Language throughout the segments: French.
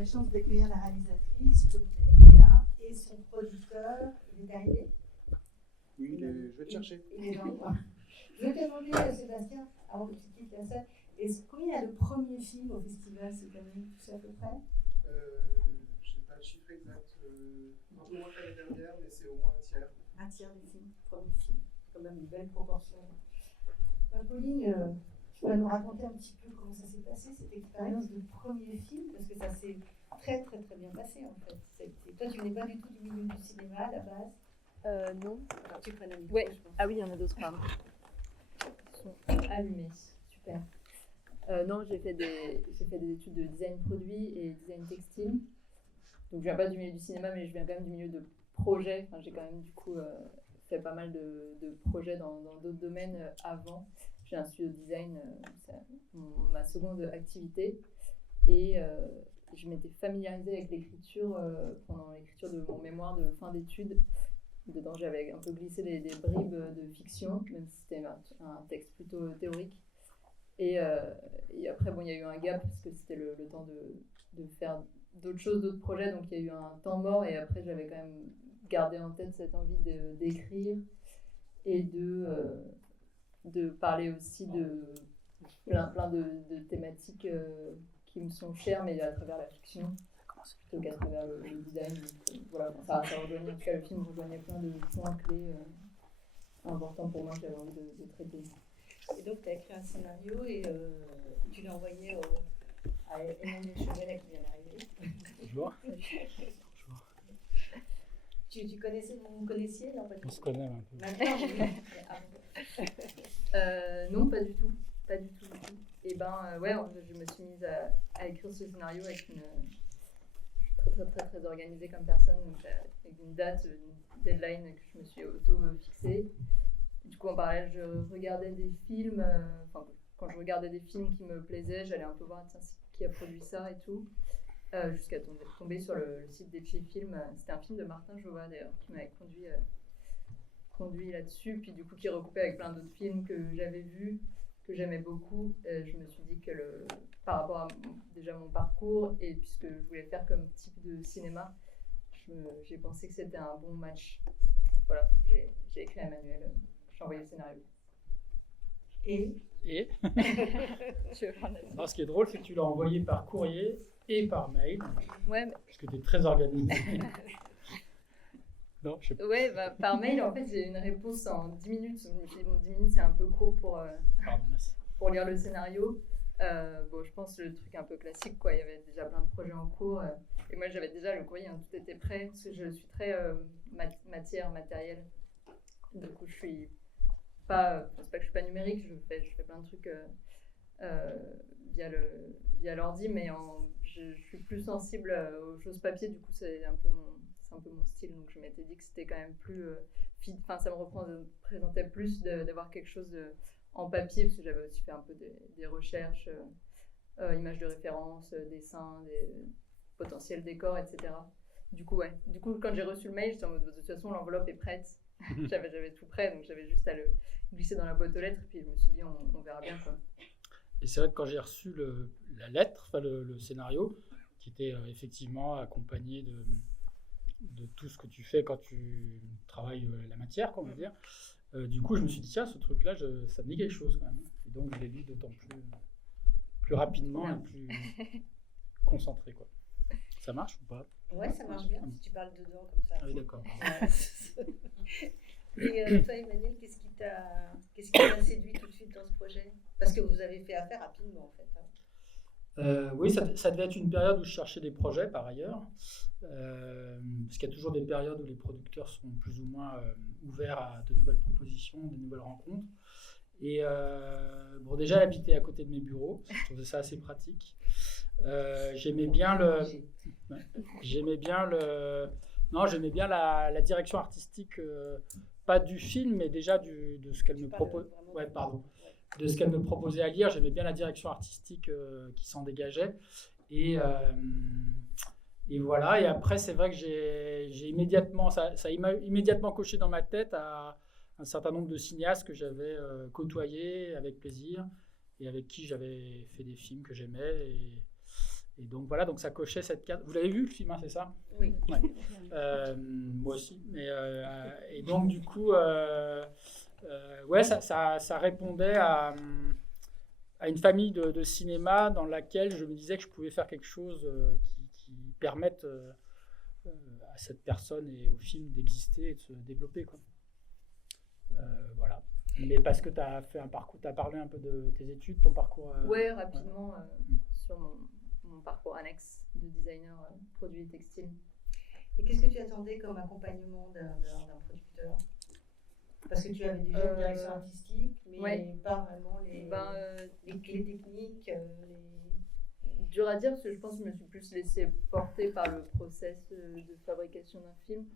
la chance d'accueillir la réalisatrice, Pauline Benekela, et son producteur, il est arrivé. Oui, je vais te chercher. Il est dans le coin. Je vais te demander, Sébastien, avant que tu quittes la salle, combien il y a de premiers films au festival cette année, tu sais à peu près? Je n'ai pas le chiffre exact, un peu moins que l'année dernière, mais c'est au moins un tiers. Un tiers des films, premiers films, c'est quand même une belle proportion. Pauline, tu vas nous raconter un petit peu comment ça s'est passé, cette expérience de premier film, parce que ça s'est très très très bien passé en fait. Toi, tu n'es pas du tout du milieu du cinéma à la base? Non. Alors, tu prennes un micro, Ouais. je pense. Ah oui, il y en a d'autres, pardon. Ils sont allumés. Super. Non, j'ai fait des études de design produit et design textile. Donc, je viens pas du milieu du cinéma, mais je viens quand même du milieu de projet. Enfin, j'ai quand même du coup fait pas mal de projets dans d'autres domaines avant. J'ai un studio de design, c'est ma seconde activité. Et je m'étais familiarisée avec l'écriture pendant l'écriture de mon mémoire de fin d'études. Dedans, j'avais un peu glissé des bribes de fiction, même si c'était un texte plutôt théorique. Et après, bon, il y a eu un gap parce que c'était le temps de faire d'autres choses, d'autres projets. Donc, il y a eu un temps mort. Et après, j'avais quand même gardé en tête cette envie d'écrire et de parler aussi de plein de thématiques qui me sont chères, mais à travers la fiction plutôt qu'à travers le design. Donc, voilà, ça rejoignait, en tout cas le film rejoignait plein de points clés importants pour moi que j'avais envie de traiter. Et donc, tu as écrit un scénario et tu l'as envoyé à Emmanuel Chevelet qui vient d'arriver. Bonjour. Vous connaissiez? Non, pas du tout. On se connaît un peu. Maintenant, Non, pas du tout. Pas du tout. Et ouais, je me suis mise à écrire ce scénario avec une très organisée comme personne, donc avec une date, une deadline que je me suis auto-fixée. Du coup, en parallèle, je regardais des films, quand je regardais des films qui me plaisaient, j'allais un peu voir qui a produit ça et tout, jusqu'à tomber sur le site d'Etchi Film. C'était un film de Martin Jova d'ailleurs, qui m'avait conduit là-dessus, puis du coup qui recoupait avec plein d'autres films que j'avais vus, que j'aimais beaucoup. Je me suis dit que par rapport à déjà mon parcours et puisque je voulais faire comme type de cinéma, j'ai pensé que c'était un bon match. Voilà, j'ai écrit à Emmanuel, j'ai envoyé le scénario. Et Tu veux prendre la suite? alors, ce qui est drôle, c'est que tu l'as envoyé par courrier et par mail, Ouais, parce que tu es très organisé. Non, je sais pas. ouais, par mail, en fait, j'ai eu une réponse en 10 minutes. Je me suis dit, bon, 10 minutes, c'est un peu court Pardon, merci. pour lire le scénario. Bon, je pense le truc un peu classique, quoi. Il y avait déjà plein de projets en cours. Et moi, j'avais déjà le courrier, tout était prêt, parce que je suis très matériel. Du coup, je suis pas, c'est pas que je suis pas numérique, je fais plein de trucs via l'ordi, mais je suis plus sensible aux choses papier. Du coup, c'est un peu mon style. Donc, je m'étais dit que c'était quand même plus ça me représentait plus d'avoir quelque chose en papier, parce que j'avais aussi fait un peu des recherches, images de référence, dessins, des potentiels décors, etc. Du coup, quand j'ai reçu le mail, j'étais en mode, de toute façon, l'enveloppe est prête. j'avais tout prêt, donc j'avais juste à le glisser dans la boîte aux lettres, puis je me suis dit, on verra bien, quoi. Et c'est vrai que quand j'ai reçu la lettre, le scénario, qui était effectivement accompagné de tout ce que tu fais quand tu travailles la matière, on va dire. Du coup, je me suis dit, tiens, ce truc-là, ça me dit quelque chose quand même. Et donc, je l'ai lu d'autant plus rapidement et plus concentré, quoi. Ça marche ou pas? Ouais, ça marche bien, si tu parles dedans comme ça. Ah oui, d'accord. Et toi, Emmanuel, qu'est-ce qui t'a séduit tout de suite dans ce projet? Parce que vous avez fait affaire rapidement, en fait. Oui, ça devait être une période où je cherchais des projets, par ailleurs. Parce qu'il y a toujours des périodes où les producteurs sont plus ou moins ouverts à de nouvelles propositions, de nouvelles rencontres. Et bon, déjà, elle habitait à côté de mes bureaux. Je trouvais ça assez pratique. J'aimais bien la direction artistique, pas du film, mais déjà de ce qu'elle me propose. Ouais, pardon. De ce qu'elle me proposait à lire, j'aimais bien la direction artistique qui s'en dégageait. Et voilà. Et après, c'est vrai que j'ai immédiatement, ça a immédiatement coché dans ma tête à un certain nombre de cinéastes que j'avais côtoyés avec plaisir et avec qui j'avais fait des films que j'aimais. Et donc voilà, donc ça cochait cette case. Vous l'avez vu le film, hein, c'est ça? Oui. Ouais. Moi aussi. Et donc du coup, ouais, ça répondait à une famille de cinéma dans laquelle je me disais que je pouvais faire quelque chose qui permette à cette personne et au film d'exister et de se développer, quoi. Voilà. Mais parce que tu as fait un parcours, tu as parlé un peu de tes études, ton parcours. Ouais, rapidement, sur mon parcours annexe de designer produit textile. Et qu'est-ce que tu attendais comme accompagnement d'un producteur? Parce que tu avais déjà une direction artistique, mais pas vraiment les techniques. Dur à dire, parce que je pense que je me suis plus laissée porter par le process de fabrication d'un film.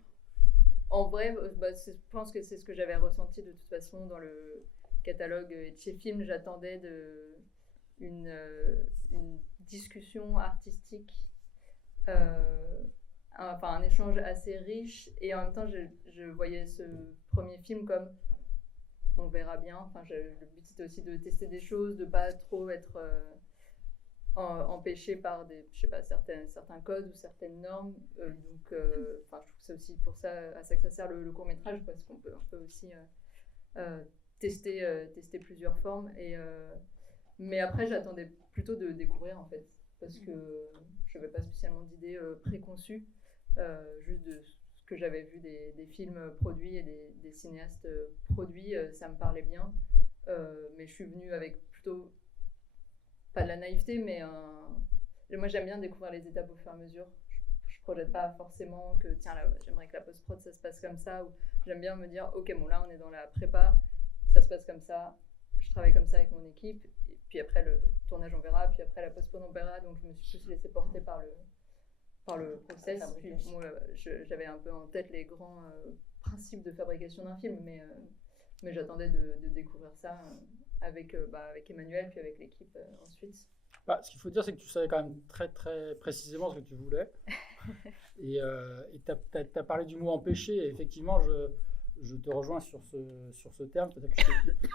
En vrai, je pense que c'est ce que j'avais ressenti de toute façon dans le catalogue de chez Film. J'attendais une discussion artistique, un échange assez riche, et en même temps je voyais ce premier film comme on verra bien. Le but c'était aussi de tester des choses, de pas trop être empêché par certains codes ou certaines normes. Donc je trouve que c'est aussi pour ça, à ça que ça sert le court-métrage, parce qu'on peut aussi tester plusieurs formes. Mais après, j'attendais plutôt de découvrir, en fait, parce que je n'avais pas spécialement d'idées préconçues, juste de ce que j'avais vu des films produits et des cinéastes produits, ça me parlait bien. Mais je suis venue avec plutôt, pas de la naïveté, mais moi j'aime bien découvrir les étapes au fur et à mesure. Je projette pas forcément que tiens, là, j'aimerais que la post-prod ça se passe comme ça, ou j'aime bien me dire ok, bon là on est dans la prépa, ça se passe comme ça, je travaille comme ça avec mon équipe, et puis après le tournage on verra, puis après la post-prod on verra. Donc je me suis plus laissée porter par le process. Puis moi j'avais un peu en tête les grands principes de fabrication d'un film, mais j'attendais de découvrir ça avec Emmanuel, puis avec l'équipe ensuite. Ce qu'il faut dire, c'est que tu savais quand même très très précisément ce que tu voulais. Et tu as parlé du mot empêcher, et effectivement je te rejoins sur ce terme. C'est-à-dire que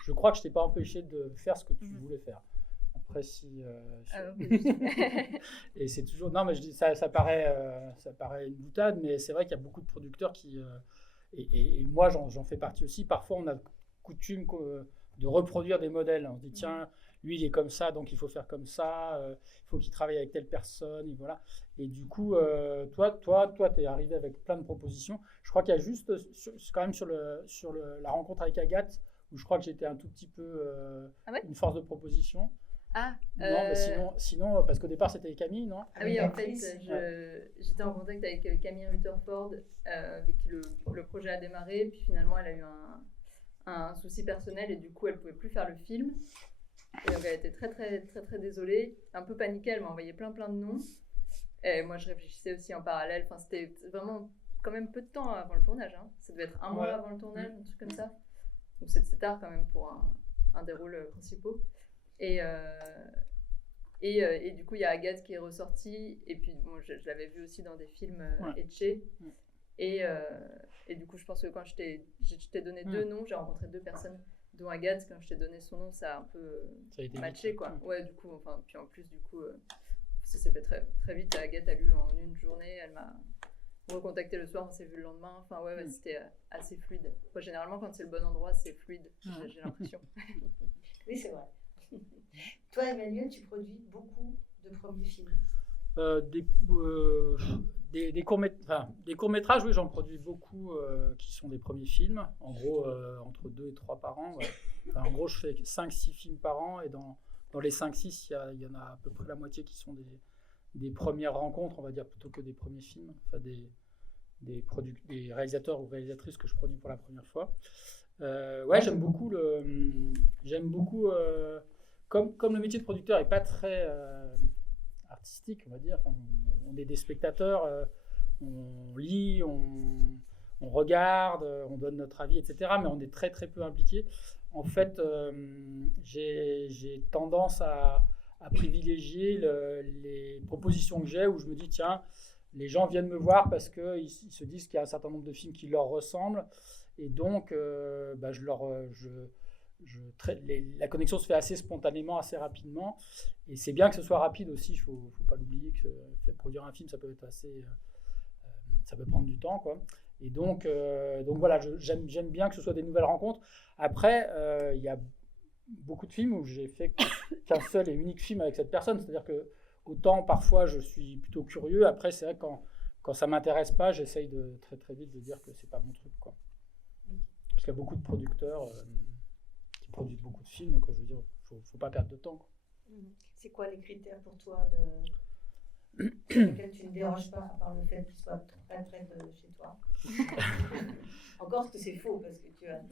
je crois que je t'ai pas empêché de faire ce que tu voulais faire. Après, et c'est toujours. Non, mais je dis ça paraît une boutade, mais c'est vrai qu'il y a beaucoup de producteurs qui. Et moi, j'en fais partie aussi. Parfois, on a coutume de reproduire des modèles. On se dit, tiens, lui, il est comme ça, donc il faut faire comme ça. Il faut qu'il travaille avec telle personne. Et voilà. Et du coup, toi, tu es arrivé avec plein de propositions. Je crois qu'il y a juste, quand même, sur la rencontre avec Agathe, où je crois que j'étais un tout petit peu une force de proposition. Non, mais sinon, parce qu'au départ c'était Camille, non? Ah oui, en fait, j'étais en contact avec Camille Rutherford, avec qui le projet a démarré, puis finalement elle a eu un souci personnel et du coup elle pouvait plus faire le film. Et donc elle était très très très très désolée, un peu paniquée, elle m'a envoyé plein de noms. Et moi je réfléchissais aussi en parallèle, c'était vraiment quand même peu de temps avant le tournage, hein. Ça devait être un mois avant le tournage, un truc comme ça. Donc c'est tard quand même pour un des rôles principaux. Et du coup, il y a Agathe qui est ressortie, et puis bon, je l'avais vue aussi dans des films etchés. Et du coup, je pense que quand je t'ai donné deux noms, j'ai rencontré deux personnes, dont Agathe. Quand je t'ai donné son nom, ça a un peu matché, quoi. Ouais, du coup, puis en plus, du coup, ça s'est fait très, très vite. Agathe a lu en une journée, elle m'a recontacté le soir, on s'est vu le lendemain. C'était assez fluide. Moi, généralement, quand c'est le bon endroit, c'est fluide, j'ai l'impression. Oui, c'est vrai. Toi, Emmanuel, tu produis beaucoup de premiers films. Des courts-métrages, oui, j'en produis beaucoup qui sont des premiers films. En gros, entre 2 et 3 par an. Ouais. En gros, je fais 5-6 films par an, et dans les 5-6, il y en a à peu près la moitié qui sont des premières rencontres, on va dire, plutôt que des premiers films. Enfin, des réalisateurs ou réalisatrices que je produis pour la première fois. J'aime beaucoup comme le métier de producteur n'est pas très artistique, on va dire. Enfin, on est des spectateurs, on lit, on regarde, on donne notre avis, etc. Mais on est très très peu impliqué. En fait, j'ai tendance à privilégier les propositions que j'ai, où je me dis tiens, les gens viennent me voir parce qu'ils se disent qu'il y a un certain nombre de films qui leur ressemblent. Et donc, la connexion se fait assez spontanément, assez rapidement. Et c'est bien que ce soit rapide aussi. Il ne faut pas l'oublier que produire un film, ça peut être ça peut prendre du temps, quoi. Et donc voilà, j'aime bien que ce soit des nouvelles rencontres. Après, il y a beaucoup de films où j'ai fait qu'un seul et unique film avec cette personne. C'est-à-dire que autant parfois je suis plutôt curieux. Après, c'est vrai que quand ça m'intéresse pas, j'essaye de très très vite de dire que c'est pas mon truc, quoi. Parce qu'il y a beaucoup de producteurs qui produisent beaucoup de films, donc je veux dire, faut pas perdre de temps, quoi. C'est quoi les critères pour toi lesquels tu ne déroges pas, à part le fait qu'il soit très près de chez toi? Encore que c'est faux, parce que tu as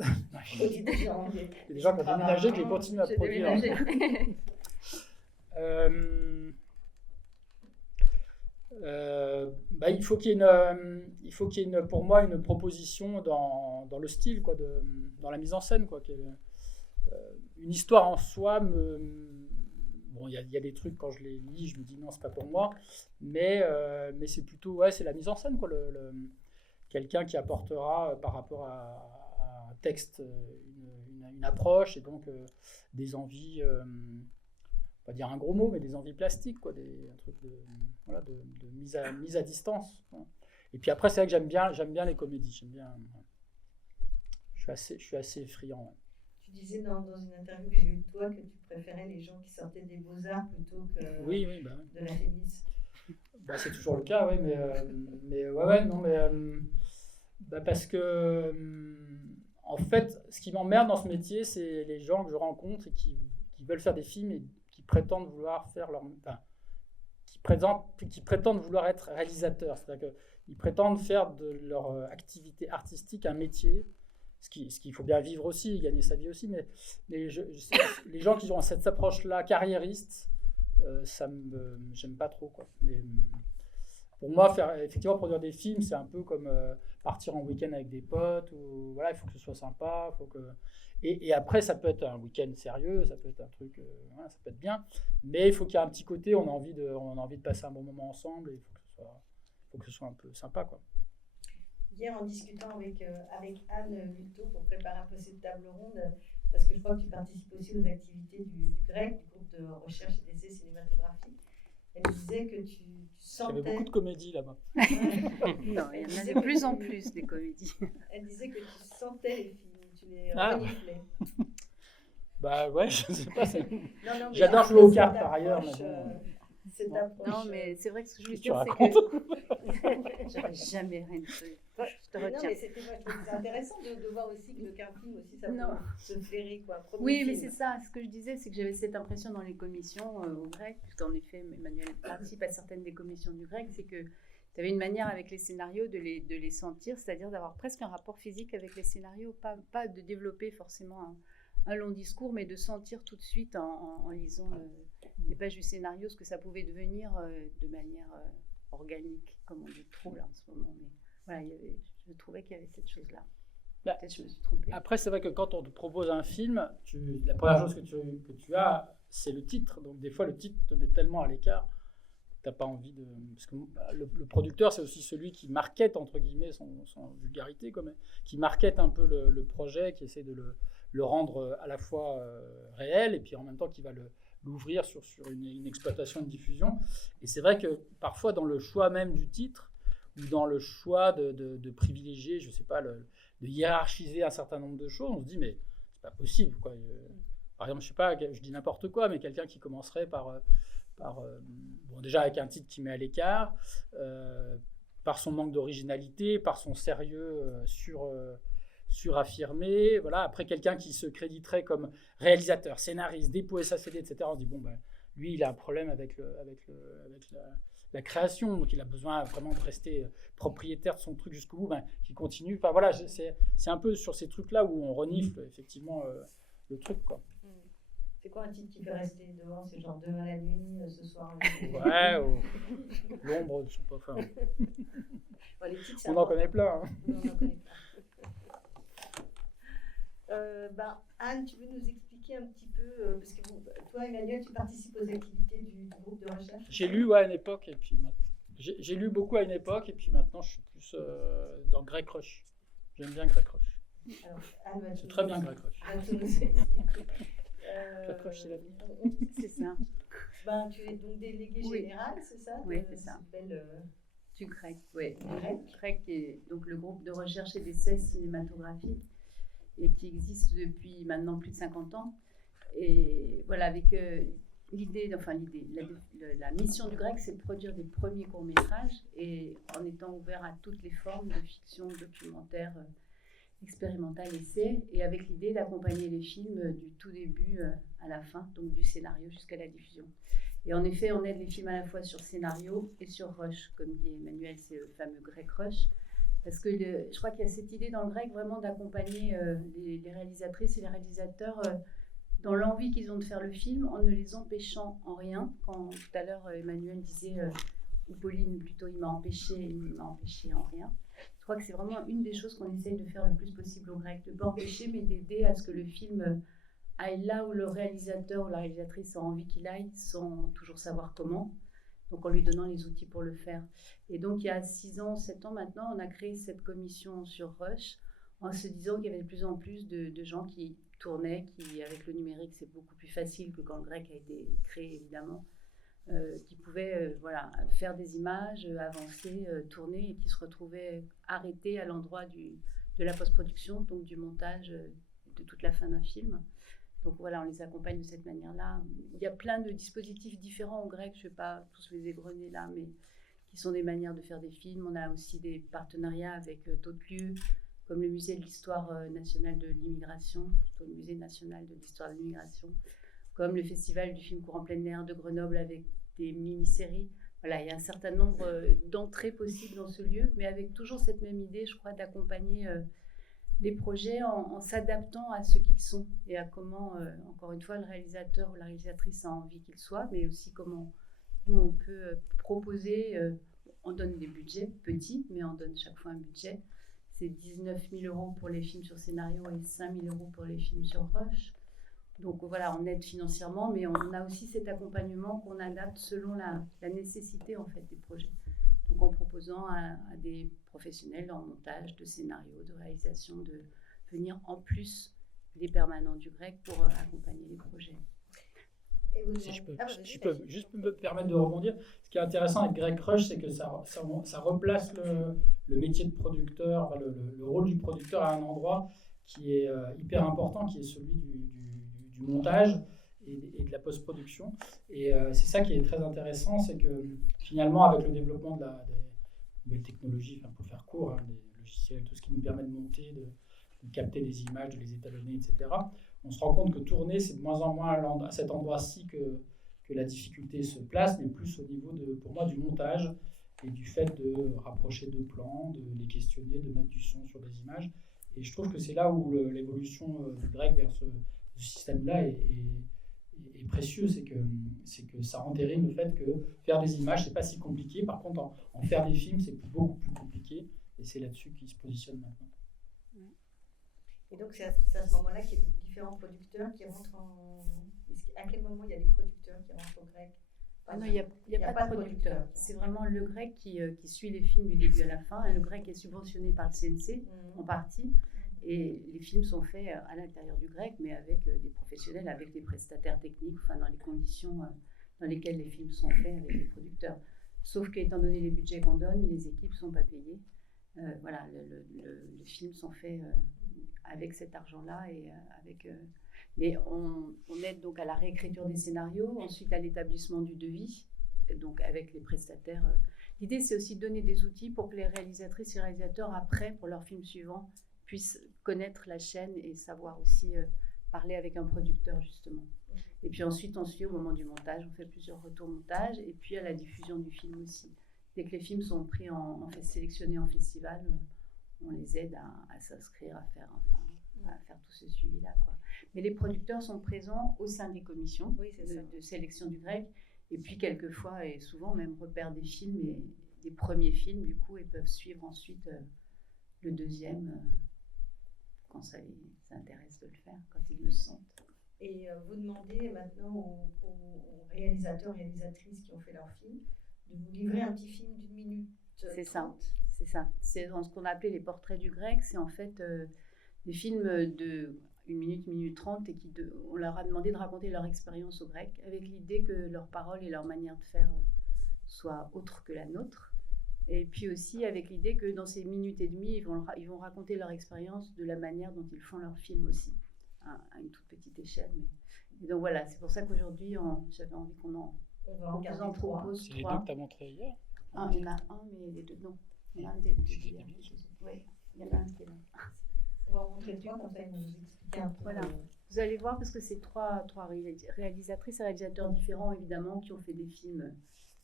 aussi des gens. Il y a des gens qui ont déménagé, que j'ai continué à produire. Il faut qu'il y ait pour moi une proposition dans le style, quoi, dans la mise en scène, quoi. Une histoire en soi il y a des trucs, quand je les lis, je me dis non, c'est pas pour moi, mais c'est plutôt, c'est la mise en scène, quoi, quelqu'un qui apportera par rapport à un texte une approche, et donc des envies, pas dire un gros mot, mais des envies plastiques, quoi, un truc de mise à distance, quoi. Et puis après, c'est vrai que j'aime bien les comédies, je suis assez friand, ouais. Tu disais dans une interview que j'ai eue de toi que tu préférais les gens qui sortaient des Beaux-Arts plutôt que de la Fémis. C'est toujours le cas, oui, parce que en fait, ce qui m'emmerde dans ce métier, c'est les gens que je rencontre et qui veulent faire des films et qui prétendent vouloir faire qui prétendent vouloir être réalisateurs. C'est-à-dire qu'ils prétendent faire de leur activité artistique un métier. Ce qu'il faut bien vivre aussi, gagner sa vie aussi, mais les gens qui ont cette approche-là, carriériste, j'aime pas trop, quoi. Mais pour moi, effectivement, produire des films, c'est un peu comme partir en week-end avec des potes, ou voilà, il faut que ce soit sympa, et après, ça peut être un week-end sérieux, ça peut être un truc, ça peut être bien, mais il faut qu'il y ait un petit côté, on a envie de passer un bon moment ensemble, et il faut que ce soit un peu sympa, quoi. Hier, en discutant avec Anne Multo pour préparer un peu cette table ronde, parce que je crois que tu participes aussi aux activités du GREC, du groupe de recherche et d'essais cinématographiques, elle disait que tu sentais... Il y avait beaucoup de comédies là-bas. Non, il y en a de plus en plus, des comédies. Elle disait que tu sentais les films, tu les reniflais. Ouais, je sais pas. Non, j'adore jouer aux cartes par ailleurs. Cette approche. Non, mais c'est vrai que ce que je veux Tu dire, c'est racontes que j'aurais jamais rien fait. Je te Non, retiens. mais c'est intéressant de voir aussi qu'un film aussi, ça Non. peut se flairer, quoi. Oui, mais c'est ça. Ce que je disais, c'est que j'avais cette impression dans les commissions au grec, puisqu'en effet, Emmanuel participe à certaines des commissions du grec, c'est que tu avais une manière avec les scénarios de les sentir, c'est-à-dire d'avoir presque un rapport physique avec les scénarios, pas de développer forcément un long discours, mais de sentir tout de suite en lisant les pages du scénario ce que ça pouvait devenir de manière organique, comme on dit trop là en ce moment. Mais voilà, je trouvais qu'il y avait cette chose-là. Peut-être je me suis trompée. Après, c'est vrai que quand on te propose un film, la première chose que tu as, c'est le titre. Donc des fois, le titre te met tellement à l'écart que tu n'as pas envie de... Parce que le producteur, c'est aussi celui qui markete, entre guillemets, sans vulgarité, qui markete un peu le projet, qui essaie de le rendre à la fois réel, et puis en même temps qui va l'ouvrir sur une exploitation, une diffusion. Et c'est vrai que parfois, dans le choix même du titre, ou dans le choix de privilégier, je sais pas, de hiérarchiser un certain nombre de choses, on se dit, mais c'est pas possible, quoi. Par exemple, je sais pas, je dis n'importe quoi, mais quelqu'un qui commencerait par déjà avec un titre qui met à l'écart, par son manque d'originalité, par son sérieux suraffirmé, voilà. Après, quelqu'un qui se créditerait comme réalisateur, scénariste, dépôt SACD, etc. On se dit, lui, il a un problème avec la création, donc il a besoin vraiment de rester propriétaire de son truc jusqu'au bout, qu'il continue. Enfin, voilà, c'est un peu sur ces trucs-là où on renifle effectivement le truc, quoi. C'est quoi un titre qui peut rester devant? C'est genre Demain la nuit, ce soir. Ouais, l'ombre, je sais pas. Enfin, les titres, on en connaît plein. On en connaît plein. Anne, tu veux nous expliquer un petit peu, parce que toi, Emmanuel, tu participes aux activités du groupe de recherche? J'ai lu à une époque, et puis maintenant, j'ai lu beaucoup à une époque, et puis maintenant je suis plus dans Greg Rush. J'aime bien Greg Rush. Alors, Anne va C'est tout très nous- bien, Greg Rush. va tout nous expliquer. Greg Rush, c'est l'avenir. C'est ça. Ben, tu es donc délégué Oui. général, c'est ça Oui, de c'est ça. cette belle, Du GREC, oui. GREC. GREC est donc le groupe de recherche et d'essais cinématographiques et qui existe depuis maintenant plus de 50 ans. Et voilà, avec la mission du GREC, c'est de produire des premiers courts-métrages et en étant ouvert à toutes les formes de fiction, documentaire, expérimental, essai, et avec l'idée d'accompagner les films du tout début à la fin, donc du scénario jusqu'à la diffusion. Et en effet, on aide les films à la fois sur scénario et sur rush, comme dit Emmanuel, c'est le fameux grec rush, parce que je crois qu'il y a cette idée dans le grec vraiment d'accompagner les réalisatrices et les réalisateurs dans l'envie qu'ils ont de faire le film, en ne les empêchant en rien. Quand tout à l'heure Emmanuel disait, ou Pauline plutôt, il m'a empêché en rien. Je crois que c'est vraiment une des choses qu'on essaye de faire le plus possible au grec, de ne pas empêcher, mais d'aider à ce que le film aille là où le réalisateur ou la réalisatrice a envie qu'il aille, sans toujours savoir comment, donc en lui donnant les outils pour le faire. Et donc il y a 6 ans, 7 ans maintenant, on a créé cette commission sur Rush, en se disant qu'il y avait de plus en plus de gens qui tournaient, qui avec le numérique c'est beaucoup plus facile que quand le grec a été créé évidemment, qui pouvaient faire des images, avancer, tourner, et qui se retrouvaient arrêtés à l'endroit de la post-production, donc du montage de toute la fin d'un film. Donc voilà, on les accompagne de cette manière-là. Il y a plein de dispositifs différents au grec, je ne vais pas tous les égrener là, mais qui sont des manières de faire des films. On a aussi des partenariats avec d'autres lieux, comme le musée de l'histoire nationale de l'immigration, plutôt le musée national de l'histoire de l'immigration, comme le festival du film court en plein air de Grenoble avec des mini-séries. Voilà, il y a un certain nombre d'entrées possibles dans ce lieu, mais avec toujours cette même idée, je crois, d'accompagner les projets en s'adaptant à ce qu'ils sont et à comment, encore une fois, le réalisateur ou la réalisatrice a envie qu'ils soient, mais aussi comment nous, on peut proposer. On donne des budgets petits, mais on donne chaque fois un budget. C'est 19 000 € pour les films sur scénario et 5 000 € pour les films sur rush. Donc voilà, on aide financièrement, mais on a aussi cet accompagnement qu'on adapte selon la nécessité en fait des projets. Donc en proposant à des professionnels en montage, de scénario, de réalisation, de venir en plus des permanents du grec pour accompagner les projets. Si je peux juste me permettre de rebondir, ce qui est intéressant avec Greg Rush, c'est que ça replace le métier de producteur, enfin le rôle du producteur à un endroit qui est hyper important, qui est celui du montage et de la post-production. Et c'est ça qui est très intéressant, c'est que finalement, avec le développement des nouvelles technologies, pour faire court, des logiciels, tout ce qui nous permet de monter, de capter les images, de les étalonner, etc., on se rend compte que tourner, c'est de moins en moins à cet endroit-ci que la difficulté se place, mais plus au niveau, pour moi, du montage et du fait de rapprocher deux plans, de les questionner, de mettre du son sur des images. Et je trouve que c'est là où l'évolution du grec vers ce système-là est précieux, c'est que ça entérine le fait que faire des images, c'est pas si compliqué. Par contre, en faire des films, c'est beaucoup plus compliqué. Et c'est là-dessus qu'il se positionne maintenant. Et donc, c'est à ce moment-là qu'il y a des différents producteurs qui rentrent en... À quel moment il y a des producteurs qui rentrent au grec? Non, il n'y a pas de producteur. C'est vraiment le grec qui suit les films du début à la fin. Et le grec est subventionné par le CNC en partie. Et les films sont faits à l'intérieur du grec, mais avec des professionnels, avec des prestataires techniques, enfin dans les conditions dans lesquelles les films sont faits avec les producteurs. Sauf qu'étant donné les budgets qu'on donne, les équipes ne sont pas payées. Voilà, les films sont faits avec cet argent-là et mais on aide donc à la réécriture des scénarios, ensuite à l'établissement du devis, donc avec les prestataires. L'idée, c'est aussi de donner des outils pour que les réalisatrices et réalisateurs, après, pour leur film suivant, puissent connaître la chaîne et savoir aussi parler avec un producteur, justement. Et puis ensuite, on suit au moment du montage, on fait plusieurs retours montage, et puis à la diffusion du film aussi. Dès que les films sont pris sélectionnés en festival, on les aide à s'inscrire, à faire tout ce suivi-là, quoi. Mais les producteurs sont présents au sein des commissions de sélection du grec, et puis quelquefois, et souvent même, repèrent des films, et des premiers films, du coup, et peuvent suivre ensuite le deuxième, quand ça les intéresse de le faire, quand ils le sentent. Et vous demandez maintenant aux réalisateurs et réalisatrices qui ont fait leur film de vous livrer un petit film d'1 minute. C'est ça. C'est ce qu'on a appelé les portraits du grec. C'est en fait des films de 1 minute 30 et on leur a demandé de raconter leur expérience au grec avec l'idée que leurs paroles et leur manière de faire soient autres que la nôtre. Et puis aussi avec l'idée que dans ces minutes et demie, ils vont raconter leur expérience de la manière dont ils font leur film aussi, à une toute petite échelle. Et donc voilà, c'est pour ça qu'aujourd'hui, j'avais envie qu'on en propose C'est les deux trois. que tu as montré hier. Il y en a un, mais les deux, non. Il y en a un des deux. Oui, il y en a un qui est là. On va en montrer trois, comme ça ils nous expliquer un peu. Voilà. Vous allez voir, parce que c'est trois réalisatrices et réalisateurs différents, évidemment, qui ont fait des films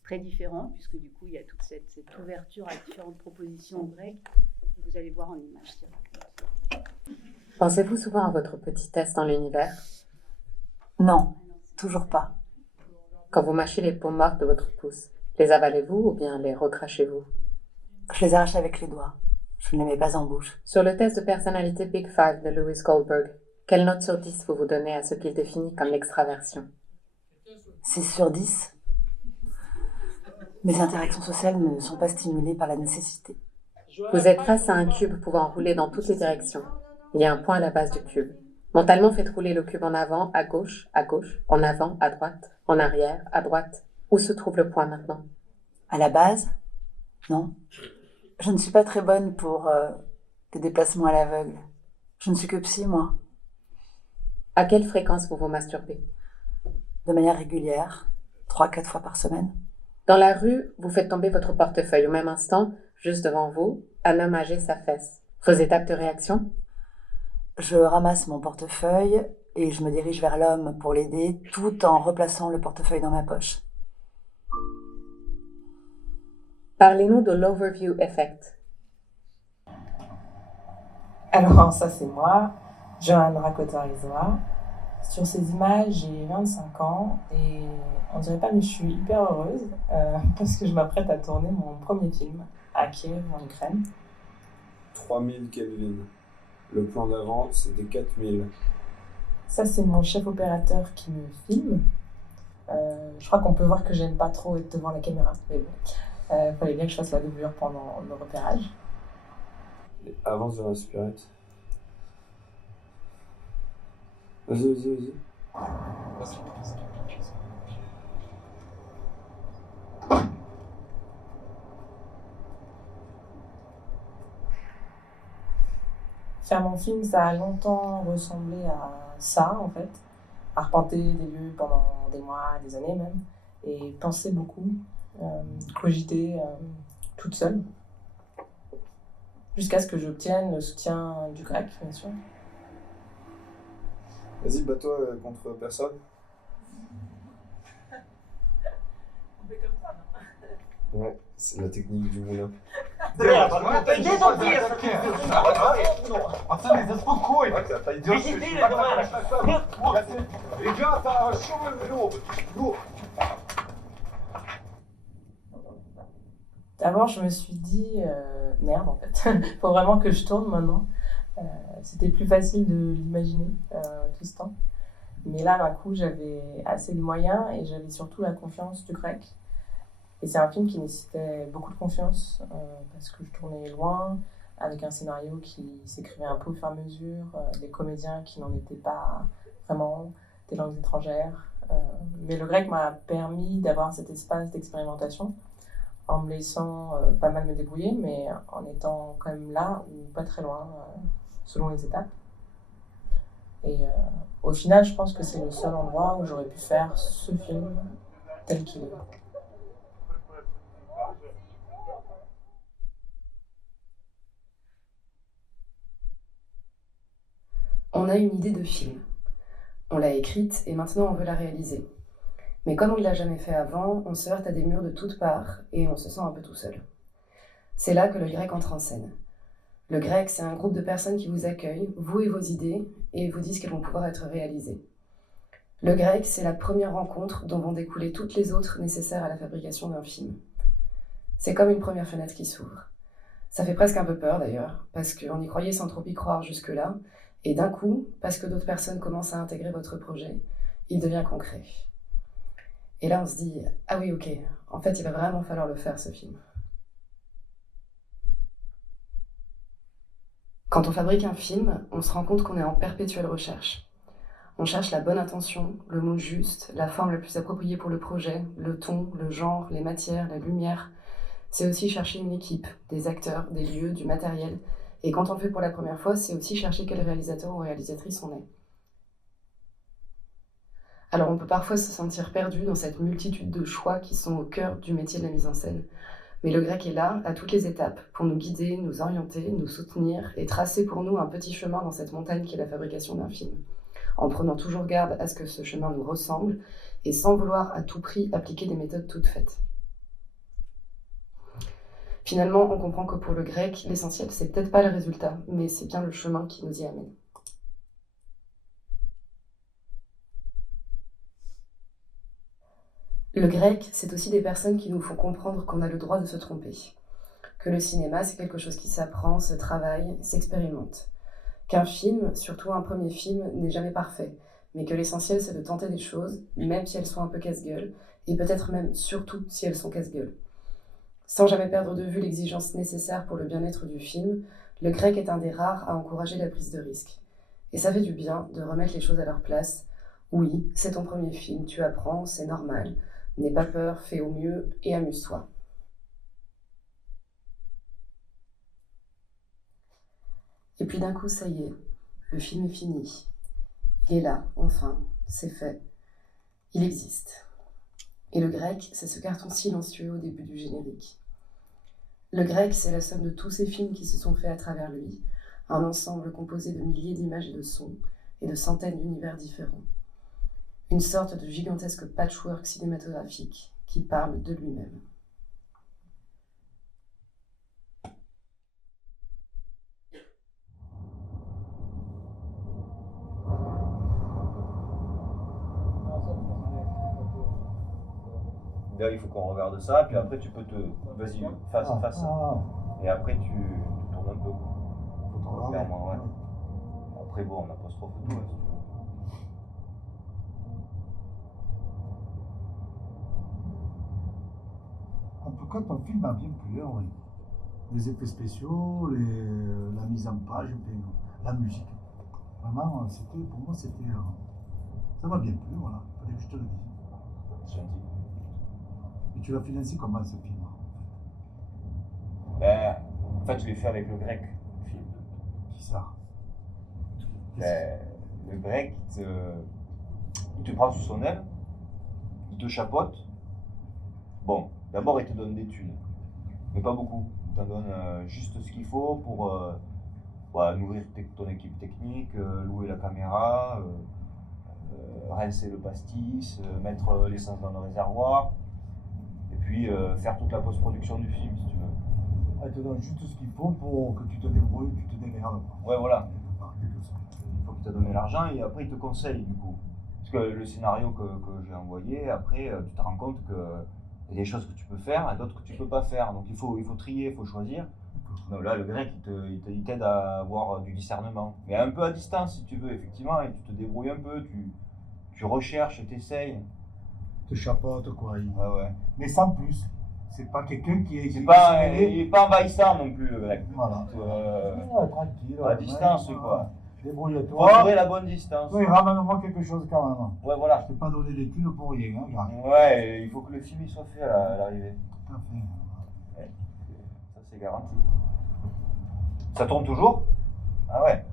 très différents, puisque du coup, il y a toute cette ouverture à différentes propositions grecques. Vous allez voir en images. Pensez-vous souvent à votre petitesse dans l'univers? Non, toujours pas. Quand vous mâchez les peaux mortes de votre pouce, les avalez-vous ou bien les recrachez-vous? Je les arrache avec les doigts. Je ne les mets pas en bouche. Sur le test de personnalité Big Five de Lewis Goldberg, quelle note sur 10 vous donnez à ce qu'il définit comme l'extraversion? 6/10. Mes interactions sociales ne sont pas stimulées par la nécessité. Vous êtes face à un cube pouvant rouler dans toutes les directions. Il y a un point à la base du cube. Mentalement, faites rouler le cube en avant, à gauche, en avant, à droite, en arrière, à droite. Où se trouve le point maintenant? À la base, non. Je ne suis pas très bonne pour des déplacements à l'aveugle. Je ne suis que psy, moi. À quelle fréquence vous vous masturbez? De manière régulière, 3-4 fois par semaine. Dans la rue, vous faites tomber votre portefeuille. Au même instant, juste devant vous, un homme âgé s'affaisse. Vos étapes de réaction? Je ramasse mon portefeuille et je me dirige vers l'homme pour l'aider, tout en replaçant le portefeuille dans ma poche. Parlez-nous de l'overview effect. Alors, ça c'est moi, Johanne Rakotorizoa. Sur ces images, j'ai 25 ans et on dirait pas, mais je suis hyper heureuse parce que je m'apprête à tourner mon premier film à Kiev, en Ukraine. 3000 Kelvin. Le plan d'avant, c'était 4000. Ça, c'est mon chef opérateur qui me filme. Je crois qu'on peut voir que j'aime pas trop être devant la caméra, mais bon. Fallait bien que je fasse la doublure pendant le repérage. Avance dans la supérette. Vas-y. Faire mon film, ça a longtemps ressemblé à ça, en fait. Arpenter des lieux pendant des mois, des années même. Et penser beaucoup, cogiter toute seule. Jusqu'à ce que j'obtienne le soutien du grec, bien sûr. Vas-y, bats-toi contre personne. On fait comme ça, non? Ouais, c'est la technique du moulin. D'abord, je me suis dit, merde en fait, faut vraiment que je tourne maintenant. C'était plus facile de l'imaginer tout ce temps. Mais là, d'un coup, j'avais assez de moyens et j'avais surtout la confiance du grec. Et c'est un film qui nécessitait beaucoup de confiance parce que je tournais loin, avec un scénario qui s'écrivait un peu au fur et à mesure, des comédiens qui n'en étaient pas vraiment, des langues étrangères. Mais le grec m'a permis d'avoir cet espace d'expérimentation en me laissant pas mal me débrouiller, mais en étant quand même là ou pas très loin, selon les étapes. Et au final, je pense que c'est le seul endroit où j'aurais pu faire ce film tel qu'il est. On a une idée de film. On l'a écrite et maintenant on veut la réaliser. Mais comme on ne l'a jamais fait avant, on se heurte à des murs de toutes parts et on se sent un peu tout seul. C'est là que le grec entre en scène. Le grec, c'est un groupe de personnes qui vous accueillent, vous et vos idées, et vous disent qu'elles vont pouvoir être réalisées. Le grec, c'est la première rencontre dont vont découler toutes les autres nécessaires à la fabrication d'un film. C'est comme une première fenêtre qui s'ouvre. Ça fait presque un peu peur d'ailleurs, parce qu'on y croyait sans trop y croire jusque-là, et d'un coup, parce que d'autres personnes commencent à intégrer votre projet, il devient concret. Et là, on se dit, ah oui, ok, en fait, il va vraiment falloir le faire, ce film. Quand on fabrique un film, on se rend compte qu'on est en perpétuelle recherche. On cherche la bonne intention, le mot juste, la forme la plus appropriée pour le projet, le ton, le genre, les matières, la lumière. C'est aussi chercher une équipe, des acteurs, des lieux, du matériel. Et quand on le fait pour la première fois, c'est aussi chercher quel réalisateur ou réalisatrice on est. Alors on peut parfois se sentir perdu dans cette multitude de choix qui sont au cœur du métier de la mise en scène. Mais le grec est là, à toutes les étapes, pour nous guider, nous orienter, nous soutenir et tracer pour nous un petit chemin dans cette montagne qui est la fabrication d'un film, en prenant toujours garde à ce que ce chemin nous ressemble et sans vouloir à tout prix appliquer des méthodes toutes faites. Finalement, on comprend que pour le grec, l'essentiel, c'est peut-être pas le résultat, mais c'est bien le chemin qui nous y amène. Le grec, c'est aussi des personnes qui nous font comprendre qu'on a le droit de se tromper. Que le cinéma, c'est quelque chose qui s'apprend, se travaille, s'expérimente. Qu'un film, surtout un premier film, n'est jamais parfait, mais que l'essentiel, c'est de tenter des choses, même si elles sont un peu casse-gueule, et peut-être même surtout si elles sont casse-gueule. Sans jamais perdre de vue l'exigence nécessaire pour le bien-être du film, le grec est un des rares à encourager la prise de risque. Et ça fait du bien de remettre les choses à leur place. Oui, c'est ton premier film, tu apprends, c'est normal. N'aie pas peur, fais au mieux et amuse-toi. Et puis d'un coup, ça y est, le film est fini. Il est là, enfin, c'est fait. Il existe. Et le grec, c'est ce carton silencieux au début du générique. Le grec, c'est la somme de tous ces films qui se sont faits à travers lui, un ensemble composé de milliers d'images et de sons, et de centaines d'univers différents. Une sorte de gigantesque patchwork cinématographique qui parle de lui-même. Là, il faut qu'on regarde ça, puis après tu peux te... Vas-y, face à face. Et après tu tournes un peu. Vers moi, ouais. Après bon, on apostrophe tout, hein, si tu veux. En tout cas, ton film m'a bien plu, hein, oui. Les effets spéciaux, la mise en page, la musique. Vraiment, pour moi, c'était... ça m'a bien plu, voilà. Il fallait que je te le dise. C'est gentil. Et tu l'as financé comment, ce film? Ben, en fait, je l'ai fait avec le grec, le film. Qui ça? Ben, le grec, il te prend sous son aile, il te chapeaute. Bon, d'abord, il te donne des thunes, mais pas beaucoup. Il t'en donne juste ce qu'il faut pour nourrir ton équipe technique, louer la caméra, rincer le pastis, mettre l'essence dans le réservoir, et puis faire toute la post-production du film, si tu veux. Ah, il te donne juste ce qu'il faut pour que tu te débrouilles, tu te démerdes. Ouais, voilà. Il faut qu'il t'a donné l'argent et après il te conseille, du coup. Parce que le scénario que j'ai envoyé, après, tu te rends compte qu'il y a des choses que tu peux faire et d'autres que tu peux pas faire. Donc il faut trier, il faut choisir. Donc là, le grec, il t'aide à avoir du discernement. Mais un peu à distance, si tu veux, effectivement, et tu te débrouilles un peu, tu recherches, tu essayes. Te chapeaute, quoi. Ouais. Mais sans plus. C'est pas quelqu'un qui est... Il n'est pas envahissant non plus, le grec. Voilà. Tranquille. À distance, quoi. Débrouille-toi. Faut trouver la bonne distance. Oui, ramène-moi quelque chose quand même. Ouais, voilà. Je t'ai pas donné des thunes pour rien, hein, gars. Ouais, il faut que le film il soit fait à l'arrivée. Tout à fait. Ouais. Ça, c'est garanti. Ça tourne toujours? Ah ouais.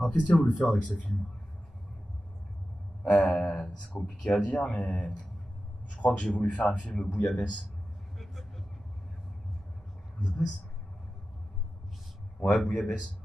Alors, qu'est-ce que tu as voulu faire avec ce film? C'est compliqué à dire, mais je crois que j'ai voulu faire un film bouillabaisse. Bouillabaisse? Ouais, bouillabaisse.